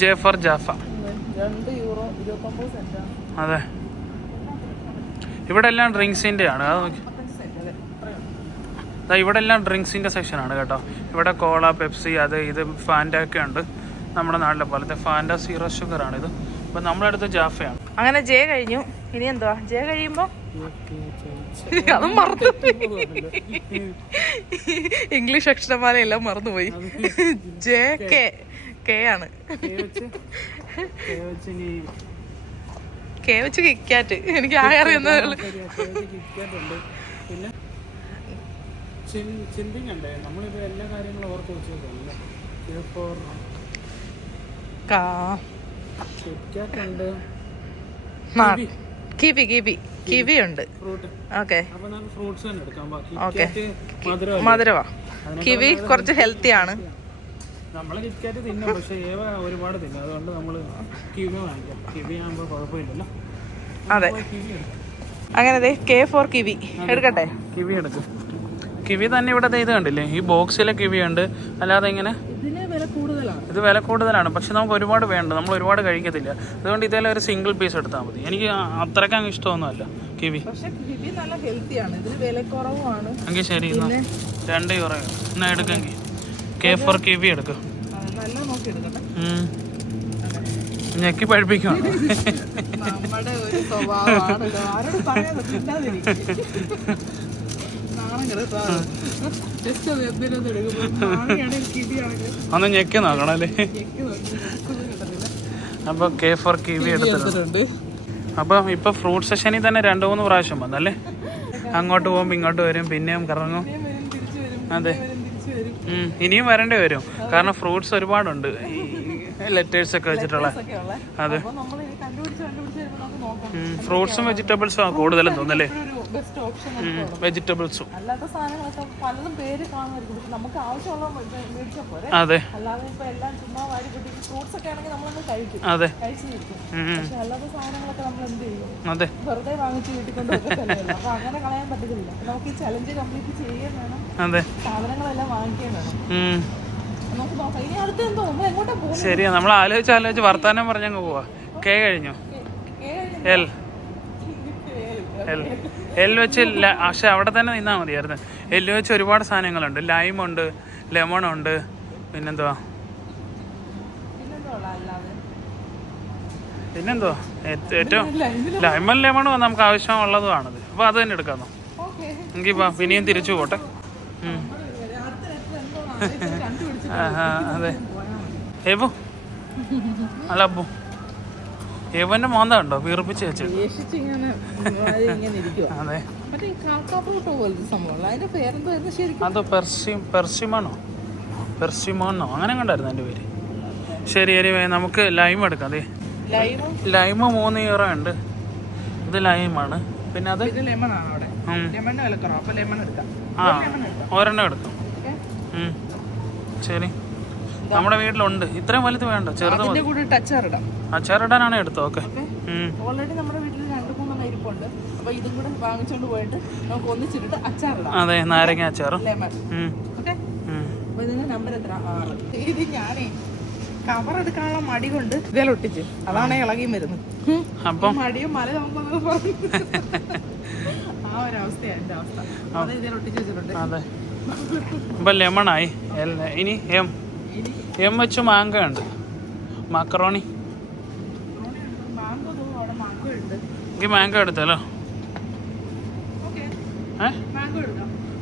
ജെ ഫോർ ജാഫ. €2.29. അതെ, ഇവിടെ എല്ലാം ഡ്രിങ്ക്സിന്റെ ആണ്. അത് നോക്കി, ഇവിടെ എല്ലാം ഡ്രിങ്ക്സിന്റെ സെക്ഷനാണ് കേട്ടോ. ഇവിടെ കോള, പെപ്സി, അത് ഇത് ഫാൻറ്റ ഒക്കെ ഉണ്ട്. നമ്മുടെ നാട്ടിലെ പോലത്തെ ഫാൻറ്റ സീറോ ഷുഗർ ആണ് ഇത്. അപ്പൊ നമ്മളെടുത്ത് ജാഫയാണ്. അങ്ങനെ ജെ കഴിഞ്ഞു. ഇനി എന്തുവാ? ജെ കഴിയുമ്പോ അതും മറന്നു. ഇംഗ്ലീഷ് അക്ഷരമാല എല്ലാം മറന്നുപോയി. ജെ കെ ആണ്. കെ വെച്ച് കിക്കാറ്റ്. എനിക്ക് ആകെ അറിയുന്നത് പിന്നെ ചിന്തിക്കണ്ടേ നമ്മളിപ്പോ എല്ലാ കാര്യങ്ങളും ഓർത്ത് വെച്ചേക്കല്ലേ. കിവി ഉണ്ട്. ഓക്കെ, മധുരവാ. കിവി കുറച്ച് ഹെൽത്തി ആണ്. നമ്മള് കിറ്റ്കാറ്റ് തിന്നും, പക്ഷെ ഏവ ഒരുപാട് തിന്നും. അതുകൊണ്ട് നമ്മള് കിവി വാങ്ങിക്കാം. കിവി ആകുമ്പോ കുഴപ്പമില്ലല്ലോ. അതെ, അങ്ങനെ കെ ഫോർ കിവി എടുക്കട്ടെ. കിവി എടുക്കും. കിവി തന്നെ ഇവിടെ ഇത് കണ്ടില്ലേ, ഈ ബോക്സിലെ കിവി ഉണ്ട്. അല്ലാതെ ഇങ്ങനെ ഇത് വില കൂടുതലാണ്. പക്ഷെ നമുക്ക് ഒരുപാട് വേണ്ട, നമ്മൾ ഒരുപാട് കഴിക്കത്തില്ല. അതുകൊണ്ട് ഇതേലെ ഒരു സിംഗിൾ പീസ് എടുത്താൽ മതി. എനിക്ക് അത്രയ്ക്ക് അങ്ങ് ഇഷ്ടമൊന്നുമല്ല കിവി. എങ്കിൽ ശരി, €2 എന്നാ എടുക്കെങ്കിൽ കെ ഫോർ കിവി എടുക്കും. ഞെക്കി പഴിപ്പിക്കണം. ഒന്ന് ഞെക്കി നോക്കണം അല്ലേ? അപ്പൊ കെ ഫോർ കിവി എടുത്തിട്ടുണ്ട്. അപ്പൊ ഇപ്പൊ ഫ്രൂട്ട് സെഷനിൽ തന്നെ 2-3 പ്രാവശ്യം വന്നല്ലേ. അങ്ങോട്ട് പോകുമ്പോ ഇങ്ങോട്ട് വരും, പിന്നെയും കറങ്ങും. അതെ, ഇനിയും വരേണ്ടി വരും. കാരണം ഫ്രൂട്ട്സ് ഒരുപാടുണ്ട്, ഈ ലെറ്റേഴ്സ് ഒക്കെ വെച്ചിട്ടുള്ള. അതെ, ഫ്രൂട്ട്സും വെജിറ്റബിൾസും കൂടുതലും തോന്നല്ലേ. വെജിറ്റബിൾസും അതെ, അതെ, അതെ. അതെ, ശരിയാ. നമ്മൾ ആലോചിച്ച് വർത്താനം പറഞ്ഞങ്ങ് പോവാ. കെ കഴിഞ്ഞു. എൽ വെച്ച് പക്ഷെ അവിടെ തന്നെ നിന്നാൽ മതിയായിരുന്നു. എല്ല് വെച്ച് ഒരുപാട് സാധനങ്ങളുണ്ട്. ലൈമുണ്ട്, ലെമണുണ്ട്, പിന്നെന്തുവാ ഏറ്റവും ലൈമും ലെമണും നമുക്ക് ആവശ്യമുള്ളതുമാണത്. അപ്പോൾ അത് തന്നെ എടുക്കാമോ? എങ്കിൽ പിന്നെയും തിരിച്ചു പോട്ടെ. അതെ ഏവോ അല്ല അപ്പോ ഏവന്റെ മോന്ത ഉണ്ടോ വീർപ്പിച്ച് വെച്ചിട്ട്? അതെ അതോ പെർസിമോണോ അങ്ങനെ കണ്ടായിരുന്നു എൻ്റെ പേര്. ശരി ശരി നമുക്ക് ലൈം എടുക്കാം. അതെ ലൈം 3 യൂറോ ഉണ്ട്. ഇത് ലൈമാണ്. പിന്നെ അത് ആ ഒരെണ്ണം എടുക്കാം. ശരി നമ്മുടെ വീട്ടിലുണ്ട്. ഇത്രയും വലുത് വേണ്ട, ചെറുത് അച്ചാറിടാനാണ് എടുത്തോ? ഓക്കെ ഓൾറെഡി നമ്മുടെ വീട്ടിൽ 2-3 ഇരിപ്പുണ്ട്. അപ്പൊ ഇതും കൂടെ വാങ്ങിച്ചോണ്ട് പോയിട്ട് നമുക്ക് ഒന്നിച്ചിട്ട് അച്ചാറിടാം. അതെ നാരങ്ങ അച്ചാറും. നമ്പർ എത്ര? 6. ഇത് ഞാനേ കവർ എടുക്കാനുള്ള മടി കൊണ്ട് ഇതേൽ ഒട്ടിച്ച്, അതാണ് ഇളകിയും വരുന്നത്. അപ്പം മടിയും മല ആ ഒരു അവസ്ഥയാണ് എന്റെ അവസ്ഥ. അത് ഇതിൽ ഒട്ടിച്ച് വെച്ചിട്ടുണ്ട്. അതെ ഇപ്പൊ ലെമണായി. ഇനി എം വെച്ച് മാങ്ക ഉണ്ട്. മക്കറോണി എനിക്ക് മാങ്ക എടുത്തല്ലോ.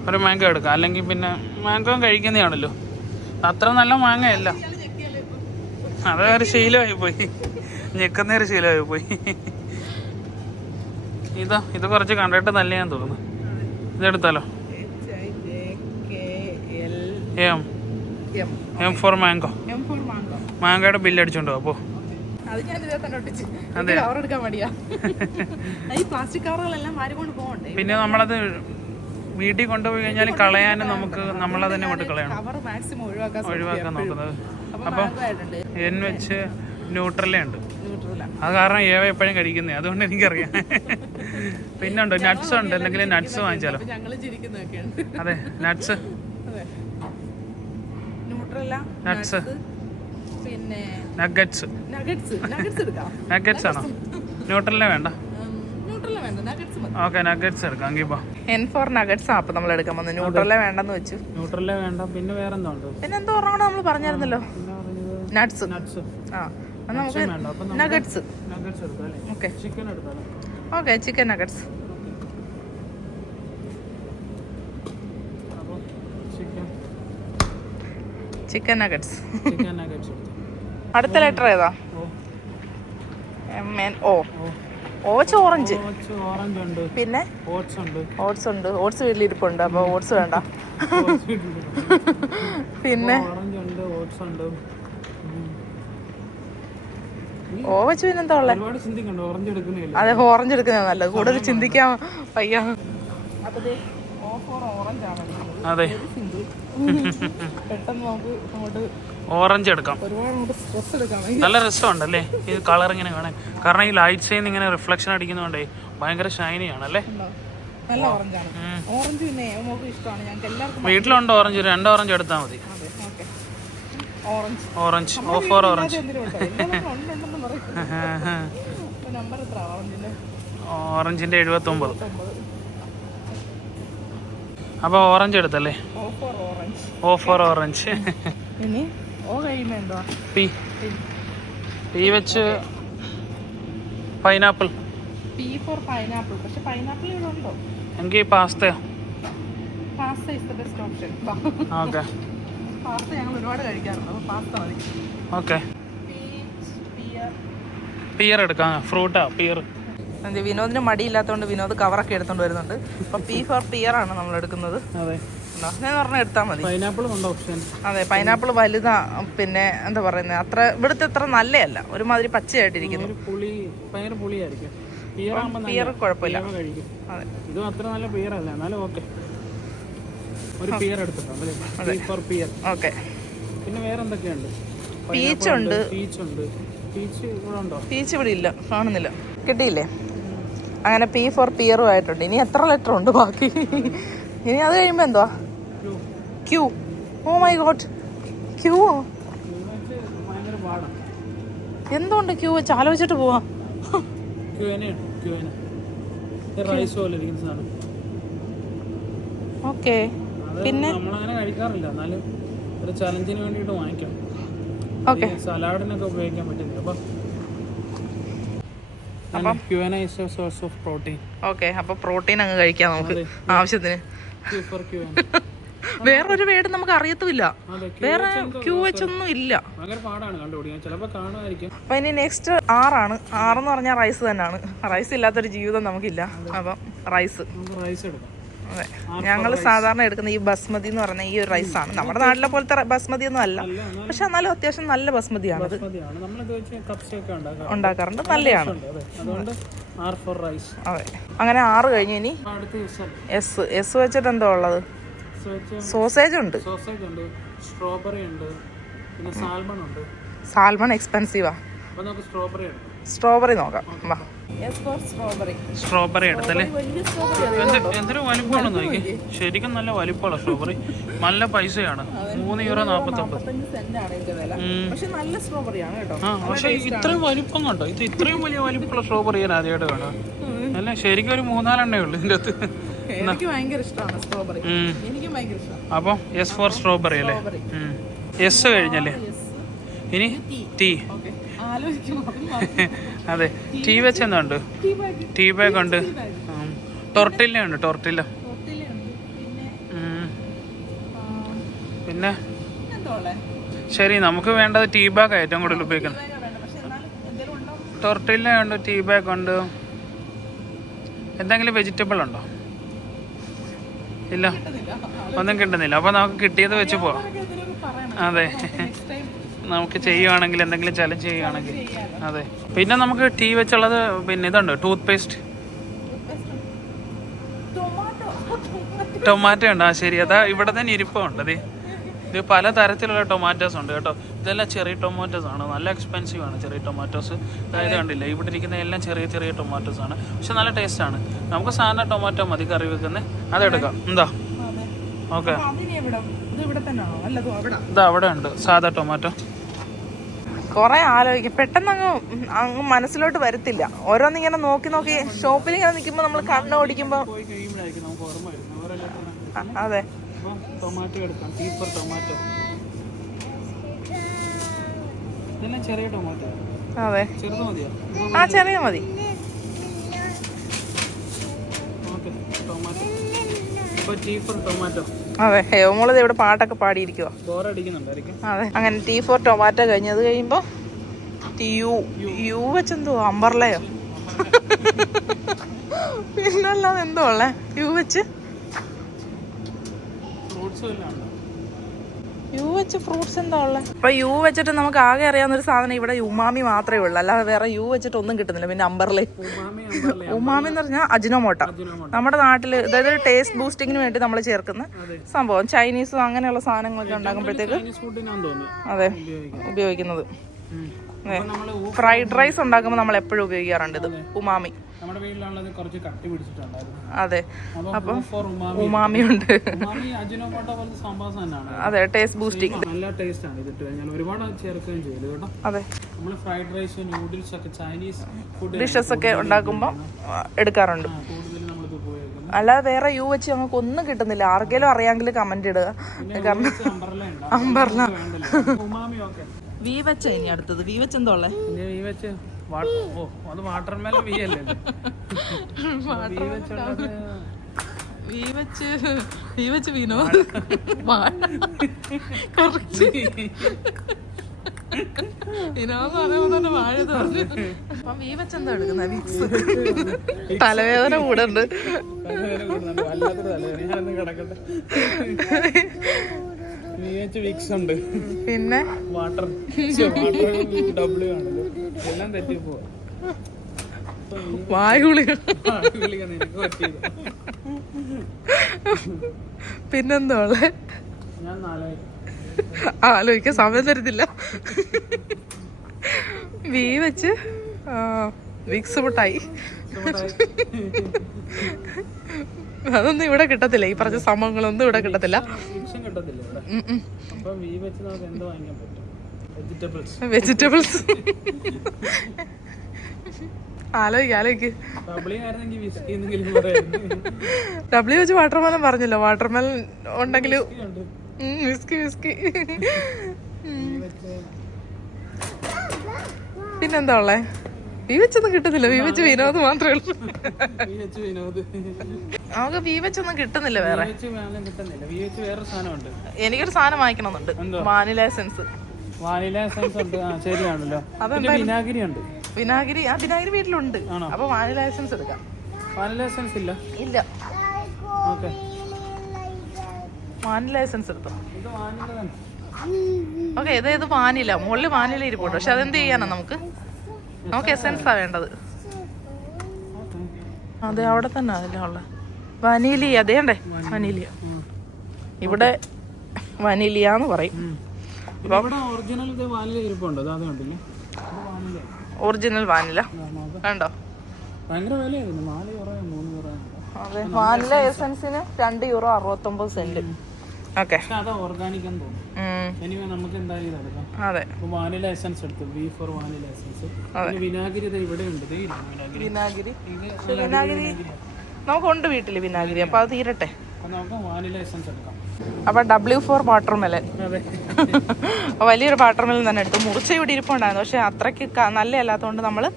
ഒരു മാങ്ക എടുക്കാം. അല്ലെങ്കിൽ പിന്നെ മാങ്കോ കഴിക്കുന്നതാണല്ലോ. അത്ര നല്ല മാങ്ങയല്ല. അതൊരു ശീലമായി പോയി, ഞെക്കുന്നൊരു ശീലമായി പോയി. ഇത് കുറച്ച് കണ്ടിട്ട് നല്ലതാന്ന് തോന്നുന്നു. ഇതെടുത്താലോ? M for mango. മാങ്കയുടെ ബില്ല് അടിച്ചോണ്ടോ? അപ്പോ പിന്നെ നമ്മളത് വീട്ടിൽ കൊണ്ടുപോയി കഴിഞ്ഞാൽ കളയാനും നമുക്ക് നമ്മളതിനെ കൊണ്ട് കളയണം, ഒഴിവാക്കാൻ നോക്കുന്നത്. അപ്പം എൻ വെച്ച് ന്യൂട്രലേ ഉണ്ട്. അത് കാരണം ഏവ എപ്പോഴും കഴിക്കുന്നേ, അതുകൊണ്ട് എനിക്കറിയാം. പിന്നെ ഉണ്ടോ നട്ട്സ് ഉണ്ട്? എന്തെങ്കിലും നട്ട്സ് വാങ്ങിച്ചാലോ? അതെ നട്ട്സ് നട്ട്സ് പിന്നെ നഗറ്റ്സ് ആണോ? ന്യൂട്രലിനെ വേണ്ട. ഓക്കെ നഗറ്റ്സ് എടുക്കാം. N4 നഗറ്റ്സ് ആണ് നമ്മൾ എടുക്കാൻ വന്നത്. ന്യൂട്രലേ വേണ്ടെന്ന് വെച്ചു. ന്യൂട്രലേ വേണ്ട. പിന്നെ വേറെ എന്തോ ഉണ്ട്? പിന്നെ എന്തോ പറഞ്ഞോ നമ്മൾ പറഞ്ഞായിരുന്നല്ലോ, നട്ട്സ്. ആ നമുക്ക് നഗറ്റ്സ് എടുക്കാം. ഓക്കെ ചിക്കൻ എടുത്താലോ? Okay chicken nuggets. Chicken nuggets. അടുത്ത ലെറ്റർ ഏതാ? MNO. ഓച്ച് ഓറഞ്ച്. പിന്നെ ഓട്സ് ഉണ്ട്. ഓട്സ് വീട്ടിലിരിപ്പുണ്ട്, അപ്പൊ ഓട്സ് വേണ്ട. പിന്നെ ഓവച്ച് പിന്നെന്താ ഉള്ളത്? അതെ ഓറഞ്ച് എടുക്കുന്നത് നല്ലത്, കൂടുതൽ ചിന്തിക്കാൻ വയ്യ. അതെ പെട്ടെന്ന് നമുക്ക് അങ്ങോട്ട് ഓറഞ്ച് എടുക്കാം. നല്ല രസമുണ്ടല്ലേ ഇത് കളർ ഇങ്ങനെ കാണാൻ. കാരണം ഈ ലൈറ്റ്സ് ഇങ്ങനെ റിഫ്ലക്ഷൻ അടിക്കുന്നതുകൊണ്ടേ ഭയങ്കര ഷൈനി ആണല്ലേ. വീട്ടിലുണ്ട് ഓറഞ്ച്. 2 ഓറഞ്ച് എടുത്താൽ മതി. Orange offer orange. ഓറഞ്ചിന്റെ 79. അപ്പൊ ഓറഞ്ച് എടുത്തല്ലേ? Offer orange. പി വെച്ച് പൈനാപ്പിൾ. എങ്കിൽ പാസ്തയോ? ഓക്കെ പിയർ എടുക്കാം. ഫ്രൂട്ടാ പിയർ. വിനോദിന് മടിയില്ലാത്തതുകൊണ്ട് വിനോദ് കവറൊക്കെ എടുത്തോണ്ട് വരുന്നുണ്ട്. അപ്പൊ P4 പിയർ ആണ് നമ്മൾ എടുക്കുന്നത്. ഞാൻ പറഞ്ഞ എടുത്താൽ മതി. അതെ പൈനാപ്പിൾ വലുതാ. പിന്നെ എന്താ പറയുന്നത്, അത്ര ഇവിടുത്തെ അത്ര നല്ലതല്ല, ഒരുമാതിരി പച്ചയായിട്ടിരിക്കുന്നു. പിയർ കുഴപ്പമില്ല. അതെ ഇത് അത്ര നല്ല പിയർ അല്ല, എന്നാലും ഓക്കെ. ഒരു പിയർ എടുത്തിട്ടുണ്ട്. ഓക്കെ പിന്നെ വേറെ എന്തൊക്കെയുണ്ട്? പീച്ചുണ്ട്. പീച്ച് ഇവിടെ ഇല്ല, കാണുന്നില്ല. കിട്ടിയില്ലേ? അങ്ങനെ P4 പിയറും ആയിട്ടുണ്ട്. ഇനി എത്ര ലെറ്റർ ഉണ്ട് ബാക്കി? ഇനി അത് കഴിയുമ്പോ എന്തുവാ? Q. Oh my God, Q. എന്തുകൊണ്ട് ക്യൂ വെച്ച് ആലോചിച്ചിട്ട് പോവാ. ഓക്കെ പിന്നെ നമ്മളങ്ങനെ കഴിക്കാറില്ല, എന്നാലും ഒരു ചലഞ്ചിന് വേണ്ടിയിട്ട് വാങ്ങിക്കാം. ഓക്കെ സലാഡിനൊക്കെ ഉപയോഗിക്കാൻ പറ്റുന്നത്. ഓക്കെ അപ്പൊ പ്രോട്ടീൻ അങ്ങ് കഴിക്കാം നമുക്ക് ആവശ്യത്തിന്. വേറൊരു വേട് നമുക്ക് അറിയത്തുമില്ല, അതെ, വേറെ ക്യൂ വെച്ചൊന്നും ഇല്ല. ഭയങ്കര പാടാണ് കണ്ടുപിടിക്കാൻ, ചിലപ്പോൾ കാണുമായിരിക്കും. അപ്പൊ ഇനി നെക്സ്റ്റ് 6 എന്ന് പറഞ്ഞാൽ റൈസ് തന്നെയാണ്. റൈസ് ഇല്ലാത്തൊരു ജീവിതം നമുക്കില്ല. അപ്പം റൈസ്, നമുക്ക് റൈസ് എടുക്കാം. അതെ, ഞങ്ങൾ സാധാരണ എടുക്കുന്ന ഈ ബസ്മതി എന്ന് പറയുന്ന ഈ ഒരു റൈസാണ്. നമ്മുടെ നാട്ടിലെ പോലത്തെ ബസ്മതി ഒന്നും അല്ല, പക്ഷെ എന്നാലും അത്യാവശ്യം നല്ല ബസ്മതിയാണ്. ഉണ്ടാക്കാറുണ്ട്, നല്ലതാണ്. അതെ, അങ്ങനെ 6 കഴിഞ്ഞ് ഇനി എസ് വെച്ചിട്ട് എന്തോ ഉള്ളത്? സോസേജ് ഉണ്ട്, സ്ട്രോബെറി ഉണ്ട്, പിന്നെ സാൽമൺ ഉണ്ട്. സാൽമൺ എക്സ്പെൻസീവാ. സ്ട്രോബെറി നോക്കാം. സ്ട്രോബെറി എടുത്തല്ലേ? എന്തൊരു വലിപ്പമാണ് നോക്കി, ശരിക്കും നല്ല വലിപ്പമുള്ള സ്ട്രോബെറി. നല്ല പൈസയാണ്, €3.49. പക്ഷെ ഇത്രയും വലിപ്പം കണ്ടോ? ഇത് ഇത്രയും വലിയ വലിപ്പമുള്ള സ്ട്രോബെറി ഞാൻ ആദ്യമായിട്ട് കാണാം. അല്ല, ശരിക്കും ഒരു 3-4 ഉള്ളു ഇതിൻ്റെ അകത്ത്. അപ്പം എസ് ഫോർ സ്ട്രോബെറി അല്ലേ? എസ് കഴിഞ്ഞല്ലേ? ഇനി ടീ. അതെ, ടീ വെച്ച് എന്തുണ്ട്? ടീ ബാഗ് ഉണ്ട്, ടൊർട്ടില്ല ഉണ്ട്, ടൊർട്ടില്ല. പിന്നെ ശരി, നമുക്ക് വേണ്ടത് ടീ ബാഗ് ഏറ്റവും കൂടുതൽ ഉപയോഗിക്കണം. ടൊർട്ടില്ല ഉണ്ട്, ടീ ബാഗ് ഉണ്ട്. എന്തെങ്കിലും വെജിറ്റബിൾ ഉണ്ടോ? ഇല്ല, ഒന്നും കിട്ടുന്നില്ല. അപ്പോൾ നമുക്ക് കിട്ടിയത് വെച്ച് പോവാം. അതെ, നമുക്ക് ചെയ്യുവാണെങ്കിൽ, എന്തെങ്കിലും ചലഞ്ച് ചെയ്യുവാണെങ്കിൽ. അതെ, പിന്നെ നമുക്ക് ടീ വെച്ചുള്ളത് പിന്നെ ഇതുണ്ട്, ടൂത്ത് പേസ്റ്റ്, ടൊമാറ്റോ ഉണ്ട്. ശരി, അതാ ഇവിടെ തന്നെ ഇരിപ്പുണ്ട്. അതെ, ഇത് പല തരത്തിലുള്ള ടൊമാറ്റോസ് ഉണ്ട് കേട്ടോ. ഇതെല്ലാം ചെറിയ ടൊമാറ്റോസ് ആണ്, നല്ല എക്സ്പെൻസീവ് ആണ് ചെറിയ ടൊമാറ്റോസ്. അതായത് കണ്ടില്ല, ഇവിടെ ഇരിക്കുന്ന എല്ലാം ചെറിയ ചെറിയ ടൊമാറ്റോസ് ആണ്, പക്ഷെ നല്ല ടേസ്റ്റ് ആണ്. നമുക്ക് സാധാരണ ടൊമാറ്റോ മതി കറി വെക്കുന്നത്, അതെടുക്കാം. എന്താ? ഓക്കെ, ഇതാ അവിടെ ഉണ്ട് സാധാ ടൊമാറ്റോ. കുറെ ആലോചിക്കും, പെട്ടെന്ന് അങ്ങ് മനസ്സിലോട്ട് വരത്തില്ല. ഓരോന്നിങ്ങനെ നോക്കി നോക്കി ഷോപ്പിൽ ഇങ്ങനെ നിൽക്കുമ്പോ നമ്മൾ കണ്ണ് ഓടിക്കുമ്പോ. അതെ, ടൊമാറ്റോ എടുക്കാം. ടീപ്പർ ടൊമാറ്റോ, ഇതെല്ലാം ചെറിയ ടൊമാറ്റോ. അതെ, ചെറുത് മതിയോ? ചെറിയ മതി. അതെ, ഹേവമോള് ഇവിടെ പാട്ടൊക്കെ പാടിയിരിക്കുക. അതെ, അങ്ങനെ ടീ ഫോർ ടൊമാറ്റോ കഴിഞ്ഞത് കഴിയുമ്പോ യു വെച്ചെന്തോ അമ്പർലയോ പിന്നല്ലാതെ എന്തോ ഉള്ളേ യു വെച്ച് ഫ്രൂട്ട്സ് എന്താ ഉള്ളത്? അപ്പൊ യു വെച്ചിട്ട് നമുക്ക് ആകെ അറിയാവുന്ന ഒരു സാധനം ഇവിടെ ഉമാമി മാത്രമേ ഉള്ളൂ, അല്ലാതെ വേറെ യു വെച്ചിട്ട് ഒന്നും കിട്ടുന്നില്ല. പിന്നെ അമ്പർലേ, ഉമാമി എന്ന് പറഞ്ഞാൽ അജിനോമോട്ട. നമ്മുടെ നാട്ടില്, അതായത് ടേസ്റ്റ് ബൂസ്റ്റിങ്ങിന് വേണ്ടി നമ്മൾ ചേർക്കുന്ന സംഭവം. ചൈനീസും അങ്ങനെയുള്ള സാധനങ്ങളൊക്കെ ഉണ്ടാക്കുമ്പോഴത്തേക്ക് അതെ ഉപയോഗിക്കുന്നത്. അതെ, ഫ്രൈഡ് റൈസ് ഉണ്ടാക്കുമ്പോൾ നമ്മൾ എപ്പോഴും ഉപയോഗിക്കാറുണ്ട് ഇത്, ഉമാമി. അതെ, അപ്പം ഉമാമി ഉണ്ട്. അതെ, ടേസ്റ്റ് ബൂസ്റ്റിംഗ്. നല്ല ടേസ്റ്റ് ആണ് ഇതിട്ട് കഴിഞ്ഞാൽ, ഒരുപാട് ചേർക്കുകയും ചെയ്തു കേട്ടോ. അതെ, നമ്മൾ ഫ്രൈഡ് റൈസ്, നൂഡിൽസ് ഒക്കെ, ചൈനീസ് ഫുഡ് ഡിഷസ് ഒക്കെ ഉണ്ടാക്കുമ്പോൾ എടുക്കാറുണ്ട്. അല്ലാതെ വേറെ യു വെച്ച് ഞങ്ങൾക്ക് ഒന്നും കിട്ടുന്നില്ല. ആർക്കെങ്കിലും അറിയാമെങ്കിൽ കമന്റ് ഇടുക. അമ്പർല വി വെച്ച ഇനി അടുത്തത് വി വെച്ച് എന്തോ ഉള്ളേ? വാട്ടർമെലൺ വി അല്ലേ? വി വെച്ച് വീണോ? വാഴ തോന്നി. അപ്പം വി വെച്ച് എന്താ എടുക്കുന്ന? വിക്സ്. തലവേദന കൂടെ ഉണ്ട്. പിന്നെ വാട്ടർ എല്ലാം തെറ്റിപ്പോ വായുളിക. പിന്നെന്താ ഉള്ളേ? ആലോചിക്കാൻ സമയം തരത്തില്ല. വി വെച്ച് വിക്സ് മുട്ടായി. അതൊന്നും ഇവിടെ കിട്ടത്തില്ല, ഈ പറഞ്ഞ സംഭവങ്ങളൊന്നും ഇവിടെ കിട്ടത്തില്ല. വെജിറ്റബിൾസ്. ആലോചിക്ക്. ഡബ്ല്യു വെച്ച് വാട്ടർമെലൻ പറഞ്ഞല്ലോ. വാട്ടർമെലൻ ഉണ്ടെങ്കിൽ വിസ്കി. പിന്നെന്താ ഉള്ളേ? വിവച്ചൊന്നും കിട്ടുന്നില്ല. വിവച്ച് വിനോദ് മാത്രമേ ഉള്ളൂ. VH വിനോദ്. നമുക്ക് വിവച്ചൊന്നും കിട്ടുന്നില്ല വേറെ. കിട്ടുന്നില്ല. VH വേറെ സാധനമുണ്ട്. എനിക്കൊരു സാധനം വാങ്ങിക്കണമെന്നുണ്ട്. Vanilla essence. വാനില എസൻസ് ഉണ്ട്. ശരിയാണല്ലോ. വിനാഗിരി ഉണ്ട്. വിനാഗിരി വീട്ടിലുണ്ട്. അപ്പൊ വാനില എസൻസ് എടുക്കാം. വാനില എസൻസ് ഇല്ല. ഇല്ല. ഓക്കെ, വാനില എസൻസ് എടുത്തോ. ഇത് വാനില തന്നെ. ഓക്കെ, ഇത് വാനില. മുകളിൽ വാനില ഇരിപ്പുണ്ട്. പക്ഷെ അതെന്ത് ചെയ്യാനാ നമുക്ക് എസൻസാ വേണ്ടത്. അതെ, അവിടെ തന്നെ അതില്ല ഉള്ള വനീലിയ. അതേണ്ടേ വനീലിയ. ഇവിടെ വനീലിയാന്ന് പറയും. ഒറിജിനൽ വാനില കണ്ടോ? അതെ, വാനില എസൻസിന് €2.69. ഓക്കെ, അതെ. വാനില എസൻസ് എടുത്തു. Vanilla essence. വിനാഗിരി ഇവിടെ ഉണ്ട്. വിനാഗിരി നമുക്കുണ്ട് വീട്ടില് വിനാഗിരി. അപ്പൊ അത് തീരട്ടെ. നമുക്ക് വാനില എസൻസ് എടുക്കാം. അപ്പൊ W4 വാട്ടർമെലൻ. വലിയൊരു വാട്ടർമെലൻ തന്നെ എടുത്തു. മുറിച്ച ഇവിടെ ഇരിപ്പുണ്ടായിരുന്നു. പക്ഷെ അത്രയ്ക്ക് നല്ലതല്ലാത്തതുകൊണ്ട് നമ്മള്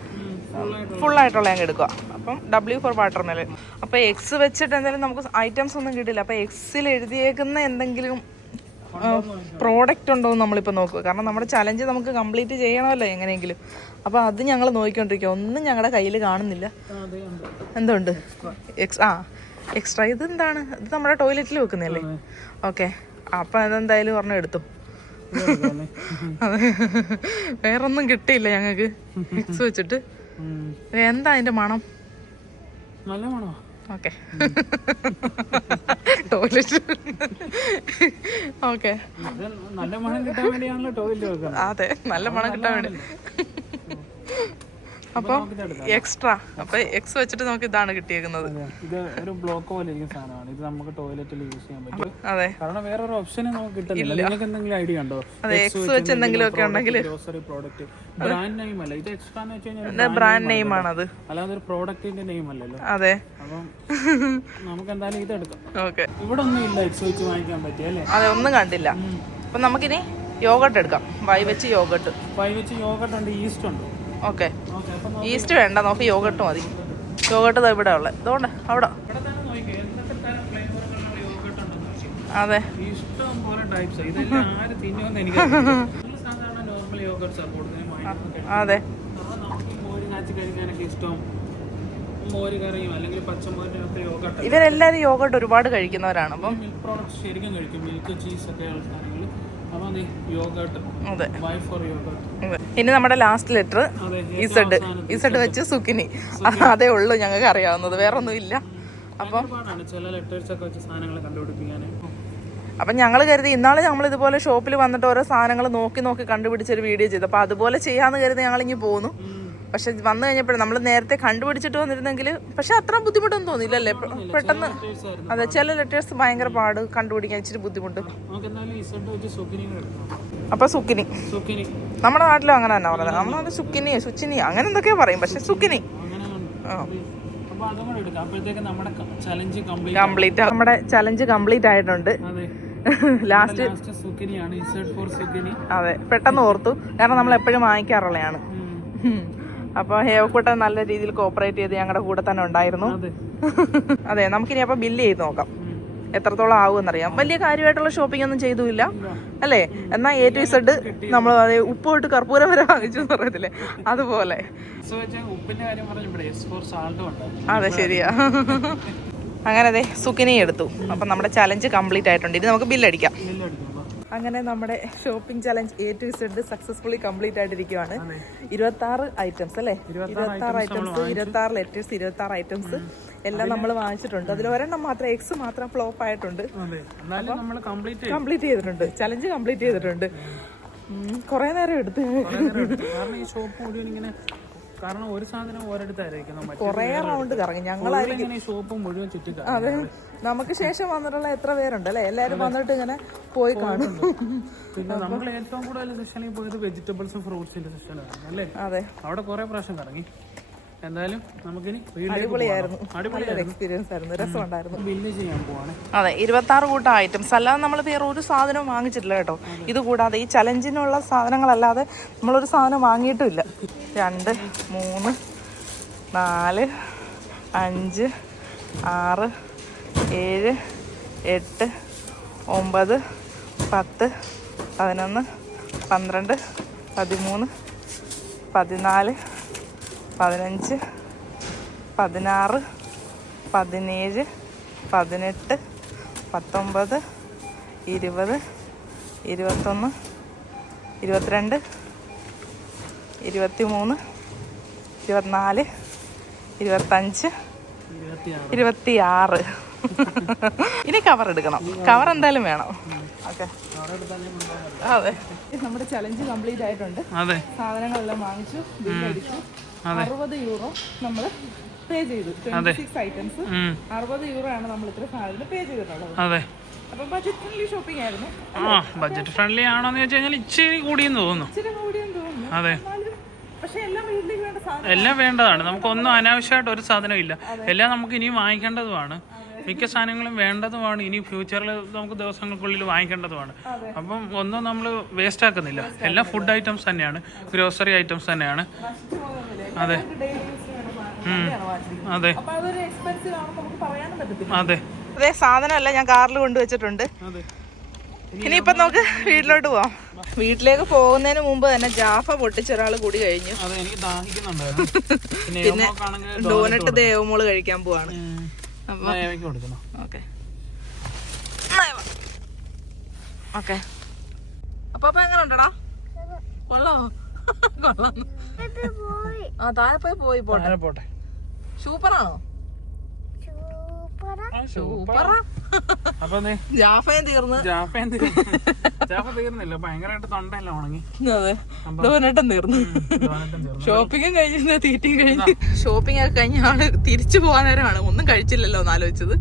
ഫുള്ളായിട്ടുള്ള അങ്ങ് എടുക്കുക. അപ്പം W4 വാട്ടർമെലൻ. അപ്പൊ എക്സ് വെച്ചിട്ട് എന്തെങ്കിലും നമുക്ക് ഐറ്റംസ് ഒന്നും കിട്ടില്ല. അപ്പൊ എക്സിൽ എഴുതിയേക്കുന്ന എന്തെങ്കിലും പ്രോഡക്റ്റ് ഉണ്ടോ എന്ന് നമ്മളിപ്പോൾ നോക്കുക. കാരണം നമ്മുടെ ചലഞ്ച് നമുക്ക് കംപ്ലീറ്റ് ചെയ്യണമല്ലോ എങ്ങനെയെങ്കിലും. അപ്പോൾ അത് ഞങ്ങൾ നോക്കിക്കൊണ്ടിരിക്കുക. ഒന്നും ഞങ്ങളുടെ കയ്യിൽ കാണുന്നില്ല. എന്തുണ്ട്? എക്സ്ട്രാ. ഇതെന്താണ്? ഇത് നമ്മുടെ ടോയ്ലറ്റിൽ വെക്കുന്നതല്ലേ? ഓക്കെ, അപ്പം അതെന്തായാലും ഒരെണ്ണം എടുത്തു. അതെ, വേറൊന്നും കിട്ടിയില്ല ഞങ്ങൾക്ക് എക്സ് വെച്ചിട്ട്. എന്താ അതിൻ്റെ മണം? നല്ല മണോ? Okay, toilet. ഓക്കെ, നല്ല മണം കിട്ടാൻ വേണ്ടിയാണല്ലോ ടോയ്ലറ്റ് വെക്കുന്നത്. അതെ, നല്ല മണം കിട്ടാൻ വേണ്ടി. അപ്പം എക്സ്ട്രാ. അപ്പൊ എക്സ് വെച്ചിട്ട് നമുക്ക് ഇതാണ് കിട്ടിയേക്കുന്നത്. ഇത് ഒരു ബ്ലോക്ക് പോലെ സാധനമാണ്. ഇത് നമുക്ക് ടോയ്ലറ്റിൽ യൂസ് ചെയ്യാൻ പറ്റും. അതെ, കാരണം വേറൊരു ഓപ്ഷൻ നമുക്ക് കിട്ടുന്നില്ല. നിങ്ങൾക്ക് എന്തെങ്കിലും ഐഡിയ ഉണ്ടോ? അതെ, എക്സ് വെച്ച് എന്തെങ്കിലും ഒക്കെ ഉണ്ടെങ്കിൽ. ഗ്രോസറി പ്രോഡക്റ്റ് ബ്രാൻഡ് നെയിം അല്ല ഇത്. എക്സ്ട്രാ എന്ന് വെച്ച് കഴിഞ്ഞാൽ ബ്രാൻഡ് നെയിം ആണത്, അല്ലാതെ ഒരു പ്രോഡക്റ്റിന്റെ നെയിം അല്ലല്ലോ. അതെ, അപ്പം നമുക്ക് എന്തായാലും ഇത് എടുക്കാം. ഓക്കെ, ഇവിടെ ഒന്നും ഇല്ല എക്സ് വെച്ച് വാങ്ങിക്കാൻ പറ്റിയല്ലേ? അതെ, ഒന്നും കണ്ടില്ല. അപ്പൊ നമുക്കിനി യോഗട്ട് എടുക്കാം. വൈ വെച്ച് യോഗട്ട് ഉണ്ട്. ഈസ്റ്റ് ഉണ്ട്. ഓക്കെ, ഈസ്റ്റ് വേണ്ട, നമുക്ക് യോഗട്ട് മതി. യോഗട്ട് ഇവിടെ ഉള്ളത് ഇതുകൊണ്ട് അവിടെ. അതെ, അതെ, ഇവരെല്ലാരും യോഗട്ട് ഒരുപാട് കഴിക്കുന്നവരാണ്. അപ്പം മിൽക്ക് പ്രോഡക്ട്സ് ശരിക്കും കഴിക്കും. മിൽക്ക്, ചീസ് ഒക്കെ ഉള്ള സാധനങ്ങൾ. ഇനി നമ്മുടെ ലാസ്റ്റ് ലെറ്റർ ഇസഡ് വെച്ച് സുക്കിനി. അതേ ഉള്ളൂ ഞങ്ങൾക്ക് അറിയാവുന്നത്, വേറൊന്നും ഇല്ല. അപ്പം ഞങ്ങൾ കരുതി ഇന്നാള് നമ്മൾ ഇതുപോലെ ഷോപ്പിൽ വന്നിട്ട് ഓരോ സാധനങ്ങൾ നോക്കി കണ്ടുപിടിച്ചൊരു വീഡിയോ ചെയ്തു. അപ്പൊ അതുപോലെ ചെയ്യാന്ന് കരുതി ഞങ്ങളിങ്ങി പോന്നു. പക്ഷെ വന്നു കഴിഞ്ഞപ്പോഴും നമ്മൾ നേരത്തെ കണ്ടുപിടിച്ചിട്ട് വന്നിരുന്നെങ്കിൽ പക്ഷെ അത്ര ബുദ്ധിമുട്ടൊന്നും തോന്നിയില്ലല്ലേ? പെട്ടെന്ന്. അതെ, ചില ലെറ്റേഴ്സ് ഭയങ്കര പാട് കണ്ടുപിടിക്കാൻ, ഇച്ചിരി ബുദ്ധിമുട്ട്. അപ്പൊ സുക്കിനി നമ്മുടെ നാട്ടിലും അങ്ങനെ തന്നെ പറയുന്നത്. നമ്മളത് സുക്കിനിയോ സുച്ചിനിയോ അങ്ങനെ എന്തൊക്കെയാ പറയും. പക്ഷെ സുക്കിനി കംപ്ലീറ്റ്. നമ്മുടെ ചലഞ്ച് കംപ്ലീറ്റ് ആയിട്ടുണ്ട്. ലാസ്റ്റ് അതെ, പെട്ടെന്ന് ഓർത്തു. കാരണം നമ്മൾ എപ്പോഴും വാങ്ങിക്കാറുള്ളതാണ്. അപ്പോൾ ഹേവക്കൂട്ടൻ നല്ല രീതിയിൽ കോപ്പറേറ്റ് ചെയ്ത് ഞങ്ങളുടെ കൂടെ തന്നെ ഉണ്ടായിരുന്നു. അതെ, നമുക്കിനി അപ്പോൾ ബില്ല് ചെയ്ത് നോക്കാം എത്രത്തോളം ആകുമെന്നറിയാം. വലിയ കാര്യമായിട്ടുള്ള ഷോപ്പിംഗ് ഒന്നും ചെയ്തുമില്ല അല്ലേ? എന്നാൽ A to Z നമ്മൾ അതെ ഉപ്പ് തൊട്ട് കർപ്പൂരം വരെ വാങ്ങിച്ചു എന്ന് പറയത്തില്ലേ, അതുപോലെ. അതെ, ശരിയാ. അങ്ങനെ അതെ സുക്കിനി എടുത്തു. അപ്പം നമ്മുടെ ചലഞ്ച് കംപ്ലീറ്റ് ആയിട്ടുണ്ട്. ഇനി നമുക്ക് ബില്ലടിക്കാം. അങ്ങനെ നമ്മുടെ shopping challenge A to Z successfully complete ആയിട്ടിരിക്കുകയാണ്. 26 ഐറ്റംസ് അല്ലേ? 26 ഐറ്റംസ്, 26 ലെറ്റേഴ്സ്, 26 ഐറ്റംസ് എല്ലാം നമ്മൾ വാങ്ങിച്ചിട്ടുണ്ട്. അതിൽ ഒരെണ്ണം മാത്രം എക്സ് മാത്രം ഫ്ലോപ്പ് ആയിട്ടുണ്ട്. കംപ്ലീറ്റ് ചെയ്തിട്ടുണ്ട്, ചലഞ്ച് കംപ്ലീറ്റ് ചെയ്തിട്ടുണ്ട്. കുറെ നേരം എടുത്ത്. കാരണം ഒരു സാധനം ഓരോരുത്തായിരിക്കും കൊറേ റൗണ്ട് കറങ്ങി ഞങ്ങളായിരിക്കും ഷോപ്പ് മുഴുവൻ ചുറ്റി. അതെ, നമുക്ക് ശേഷം വന്നിട്ടുള്ള എത്ര പേരുണ്ട് അല്ലെ? എല്ലാരും വന്നിട്ട് ഇങ്ങനെ പോയി കാണും. പിന്നെ നമ്മൾ ഏറ്റവും കൂടുതൽ സെഷനിൽ പോയത് വെജിറ്റബിൾസും ഫ്രൂട്ട്സിന്റെ സെഷനാണ് അല്ലേ? അതെ, അവിടെ കുറെ പ്രാവശ്യം കറങ്ങി. എന്തായാലും നമുക്കിനി അടിപൊളിയായിരുന്നു. അടിപൊളിയായിരുന്നു. എക്സ്പീരിയൻസ് ആയിരുന്നു, രസമുണ്ടായിരുന്നു. ബില്ല് ചെയ്യാൻ പോവാണ്. അതെ, 26 കൂട്ടം ഐറ്റംസ് അല്ലാതെ നമ്മൾ വേറെ ഒരു സാധനവും വാങ്ങിച്ചിട്ടില്ല കേട്ടോ. ഇത് കൂടാതെ ഈ ചലഞ്ചിനുള്ള സാധനങ്ങളല്ലാതെ നമ്മളൊരു സാധനം വാങ്ങിയിട്ടുമില്ല. 2, 3, 4, 5, 6, 7, 8, 9, 10, 11, 12, 13, 14, 15, 16, 17, 18, 19, 20, 21, 22, 23, 24, 25, 26. ഇനി കവർ എടുക്കണം. കവർ എന്തായാലും വേണം. ഓക്കെ, അതെ. നമ്മുടെ ചലഞ്ച് കംപ്ലീറ്റ് ആയിട്ടുണ്ട്. അതെ, സാധനങ്ങളെല്ലാം വാങ്ങിച്ചു, ബില്ലടിച്ചു. 60 യൂറോ നമ്മൾ പേ ചെയ്തു. 26 ഐറ്റംസ് 60 യൂറോ ആണ് നമ്മൾ ഇത്ര സാധനത്തിന് പേ ചെയ്തിട്ടുള്ളത്. അതെ. അപ്പൊ ബഡ്ജറ്റ് ഫ്രണ്ട്ലി ഷോപ്പിംഗ് ആയിരുന്നു. ബഡ്ജറ്റ് ഫ്രണ്ട്ലി ആണോന്ന് വെച്ച് കഴിഞ്ഞാൽ ഇച്ചിരി കൂടിയെന്ന് തോന്നുന്നു. ഇച്ചിരി കൂടിയെന്ന് തോന്നുന്നു. അതെ, പക്ഷെ എല്ലാം വീട്ടിലേക്ക് വേണ്ട സാധനം, എല്ലാം വേണ്ടതാണ്. നമുക്കൊന്നും അനാവശ്യമായിട്ട് ഒരു സാധനം ഇല്ല. എല്ലാം നമുക്ക് ഇനി വാങ്ങിക്കേണ്ടതുമാണ്. മിക്ക സാധനങ്ങളും വേണ്ടതുമാണ്. ഇനി ഫ്യൂച്ചറിൽ നമുക്ക് ദിവസങ്ങൾക്കുള്ളിൽ വാങ്ങിക്കേണ്ടതുമാണ്. അപ്പം ഒന്നും നമ്മൾ വേസ്റ്റ് ആക്കുന്നില്ല. എല്ലാം ഫുഡ് ഐറ്റംസ് തന്നെയാണ്, ഗ്രോസറി ഐറ്റംസ് തന്നെയാണ്. അതെ, അതെ, അതെ. അതെ, സാധനമല്ല ഞാൻ കാറിൽ കൊണ്ടുവച്ചിട്ടുണ്ട്. ഇനിയിപ്പം നമുക്ക് വീട്ടിലോട്ട് പോവാം. വീട്ടിലേക്ക് പോകുന്നതിന് മുമ്പ് തന്നെ ജാഫ പൊട്ടിച്ച ഒരാൾ കൂടി കഴിഞ്ഞു. പിന്നെ ഡോനറ്റ് ദേവമോള് കഴിക്കാൻ പോവാണ്. ഓക്കെ, അപ്പൊ എങ്ങനെ ഉണ്ടടാ? കൊള്ളാമോ? കൊള്ളാം. ആ, താഴെ പോയി പോട്ടെ. സൂപ്പറാണോ? സൂപ്പറാ. ജാഫയും തീർന്ന്, തീർന്നില്ല, ഭയങ്കരമായിട്ട് തൊണ്ടല്ല ഉണങ്ങി. അതെ, ഡോനട്ടും തീർന്നു. ഷോപ്പിംഗും കഴിഞ്ഞ് തീറ്റയും കഴിഞ്ഞ് ഷോപ്പിംഗ് ഒക്കെ കഴിഞ്ഞ ആള് തിരിച്ചു പോകാൻ നേരമാണ് ഒന്നും കഴിച്ചില്ലല്ലോ എന്ന് ആലോചിച്ചത്.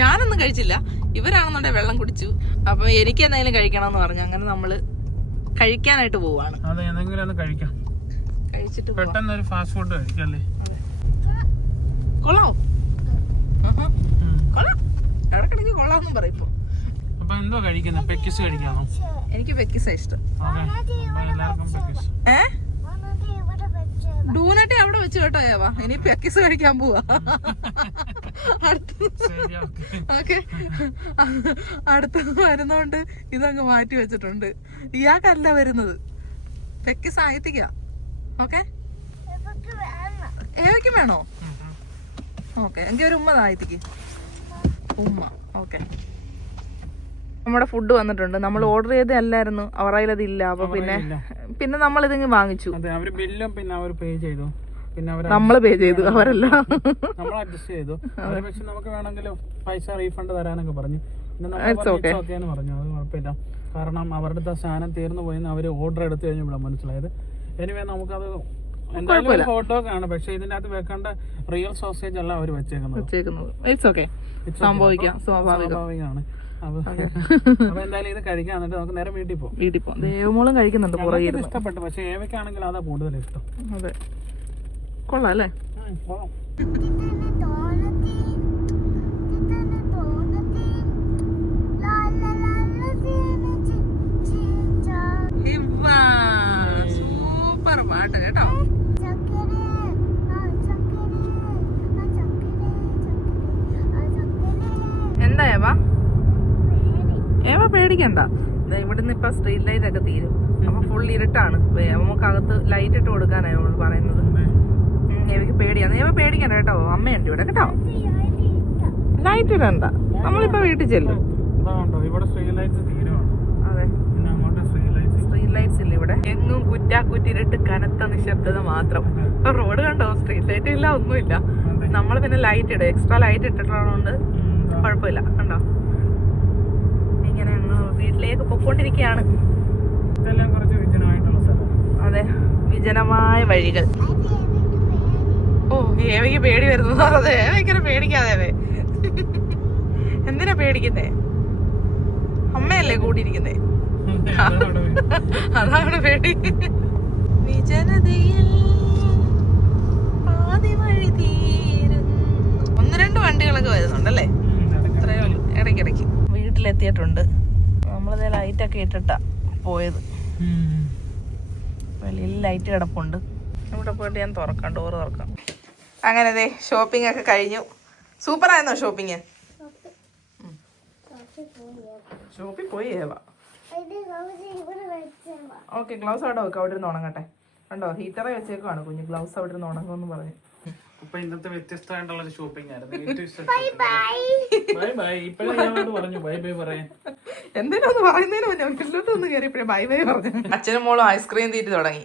ഞാനൊന്നും കഴിച്ചില്ല. ഇവരാണെന്നുണ്ടെ വെള്ളം കുടിച്ചു. അപ്പൊ എനിക്ക് എന്തെങ്കിലും കഴിക്കണം എന്ന് പറഞ്ഞു. അങ്ങനെ നമ്മള് കഴിക്കാനായിട്ട് പോവാണ്. കഴിച്ചിട്ട് പെട്ടെന്ന് ഒരു ഫാസ്റ്റ് ഫുഡ് കഴിക്കല്ലേ. കൊള്ളാമോ? കൊള്ളാം, ഇടക്കിടക്ക് കൊള്ളാമെന്നും പറയും. ഇപ്പൊ അപ്പൊ എന്തോ കഴിക്കുന്നത്? പെക്കിസ് കഴിക്കാണോ? എനിക്ക് പെക്കിസാ ഇഷ്ടം. ഡൂനട്ടെ അവിടെ വെച്ച് കേട്ടോ ഏവാ. ഇനി പെക്കിസ് കഴിക്കാൻ പോവാ. ഓക്കെ, അടുത്ത് വരുന്നോണ്ട് ഇതങ്ങ് മാറ്റി വെച്ചിട്ടുണ്ട്. ഇയാൾക്കല്ല വരുന്നത്, പെക്കിസ് ആയിത്തിക്ക. ഓക്കെ, ഏവയ്ക്ക് വേണോ? ഓക്കെ, എങ്കിൽ ഒരു ഉമ്മ താഴ്ത്തിക്ക്. ഉമ്മ. ഓക്കെ, നമ്മുടെ ഫുഡ് വന്നിട്ടുണ്ട്. നമ്മൾ ഓർഡർ ചെയ്തല്ലായിരുന്നു, അവരുടെ അത് ഇല്ല. അപ്പൊ പിന്നെ നമ്മൾ ഇതിങ്ങ് വാങ്ങിച്ചു. നമ്മള് പേ ചെയ്തു, അവരല്ല. നമ്മൾ അഡ്ജസ്റ്റ് ചെയ്തു. പക്ഷെ നമുക്ക് വേണമെങ്കിൽ പൈസ റീഫണ്ട് തരാനൊക്കെ പറഞ്ഞു. പറഞ്ഞു അത് കുഴപ്പമില്ല, കാരണം അവരുടെ സാധനം തീർന്നു പോയെന്ന് അവര് ഓർഡർ എടുത്തു കഴിഞ്ഞപ്പോഴാണ് മനസ്സിലായത്. എനിവേ നമുക്കത് എന്തായാലും ഹോട്ട് ഡോഗ് ആണ്, പക്ഷെ ഇതിനകത്ത് വെക്കേണ്ട റിയൽ സോസേജ് അല്ല അവർ വെച്ചേക്കുന്നത്. സ്വാഭാവികമാണ്. അപ്പൊ എന്തായാലും ഇത് കഴിക്കാൻ എന്നിട്ട് നമുക്ക് നേരെ വീട്ടിൽ പോകും. ദേവമോളും കഴിക്കുന്നുണ്ട്. ഇഷ്ടപ്പെട്ടു, പക്ഷെ ഏവയ്ക്കാണെങ്കിൽ അതാ കൂടുതൽ ഇഷ്ടം. അതെ, കൊള്ളാം അല്ലേ? സൂപ്പർ പാട്ട് കേട്ടോ. എന്താ ഏവാ? ഏവ പേടിക്കണ്ട. ഇവിടുന്ന് ഇപ്പൊ സ്ട്രീറ്റ് ലൈറ്റ് ഒക്കെ തീരും. അപ്പൊ ഫുൾ ഇരുട്ടാണ്. നമുക്ക് അകത്ത് ലൈറ്റ് ഇട്ട് കൊടുക്കാനാണ് നമ്മൾ പറയുന്നത്. ഏവയ്ക്ക് പേടിയാണ്. ഏവ പേടിക്കണ്ട കേട്ടോ, അമ്മയുണ്ട് ഇവിടെ കേട്ടോ. ലൈറ്റ് ഇടണ്ട, നമ്മളിപ്പോ വീട്ടിൽ ചെല്ലും. അതെ, സ്ട്രീറ്റ് ലൈറ്റ്സ് ഇല്ല ഇവിടെ. എങ്ങും കുറ്റാക്കുറ്റിരുട്ട്, കനത്ത നിശബ്ദത മാത്രം. ഇപ്പൊ റോഡ് കണ്ടോ? സ്ട്രീറ്റ് ലൈറ്റ് ഇല്ല, ഒന്നുമില്ല. നമ്മൾ പിന്നെ ലൈറ്റ് ഇടും, എക്സ്ട്രാ ലൈറ്റ് ഇട്ടിട്ടുള്ളതുകൊണ്ട് കുഴപ്പമില്ല. കണ്ടോ? ഇങ്ങനെ വീട്ടിലേക്ക് പൊക്കോണ്ടിരിക്കുകയാണ്. അതെ, വിജനമായ വഴികൾ. ഓ, ഏവയ്ക്ക് പേടി വരുന്നത്. അതെ, ഏവയ്ക്കനെ പേടിക്കാതെ. എന്തിനാ പേടിക്കുന്നേ? അമ്മയല്ലേ കൂടിയിരിക്കുന്നേ, അതാണ് പേടി. വിജനതയിൽ പാതി വഴി തീരുന്നു. 1-2 വണ്ടികളൊക്കെ വരുന്നുണ്ടല്ലേ, ഇത്രയേ ഉള്ളൂ. ഇടയ്ക്കിടയ്ക്ക് വീട്ടിലെത്തിയിട്ടുണ്ട്. നമ്മളിതേ ലൈറ്റൊക്കെ ഇട്ടിട്ടാ പോയത്. വെളിയിൽ ലൈറ്റ് കിടപ്പുണ്ട്. ഇവിടെ പോയിട്ട് ഞാൻ തുറക്കാം, ഡോറ് തുറക്കാം. അങ്ങനെ ദേ ഷോപ്പിംഗ് ഒക്കെ കഴിഞ്ഞു. സൂപ്പർ ആയിരുന്നോ ഷോപ്പിംഗ്? ഷോപ്പിൽ പോയി ഏവാ. ഓക്കെ, ഗ്ലൗസ് അവിടെ വെക്കാം, അവിടെ ഇരുന്ന് ഉണങ്ങട്ടെ. കണ്ടോ, ഹീറ്ററെ വെച്ചേക്കാണ് കുഞ്ഞ്. ഗ്ലൗസ് അവിടെ ഇരുന്ന് ഉണങ്ങുമെന്ന് പറഞ്ഞു. അപ്പൊ ഇന്നത്തെ വ്യത്യസ്തമായിട്ടുള്ള ഷോപ്പിംഗ് ആയിരുന്നു. Bye bye. ഇപ്പഴേ പറഞ്ഞു ബൈ ബൈ പറയാൻ. എന്തിനൊന്ന് പറയുന്നതിന് മുന്നേ ഒന്ന് കയറിയപ്പോഴേ ബൈ ബൈ പറഞ്ഞു. അച്ഛനും മോളും ഐസ്ക്രീം തീറ്റി തുടങ്ങി.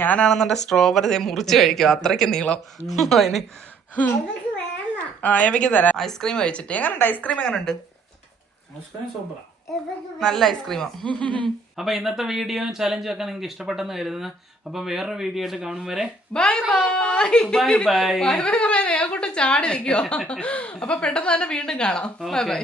ഞാനാണെന്നുണ്ടെ സ്ട്രോബെറി മുറിച്ച് കഴിക്കും, അത്രയ്ക്ക് നീളം അതിന്. എവയ്ക്ക് തരാം ഐസ്ക്രീം കഴിച്ചിട്ട്. എങ്ങനെയുണ്ട് ഐസ്ക്രീം? എങ്ങനെയുണ്ട്? നല്ല ഐസ്ക്രീമാ. അപ്പൊ ഇന്നത്തെ വീഡിയോ ചലഞ്ചും ഒക്കെ നിങ്ങൾക്ക് ഇഷ്ടപ്പെട്ടെന്ന് കരുതുന്നു. അപ്പൊ വേറൊരു വീഡിയോ ആയിട്ട് കാണും വരെ bye bye. Bye bye. Bye bye പറയാൻ ചാടി നിൽക്കുവോ? അപ്പൊ പെട്ടെന്ന് തന്നെ വീണ്ടും കാണാം. Bye bye.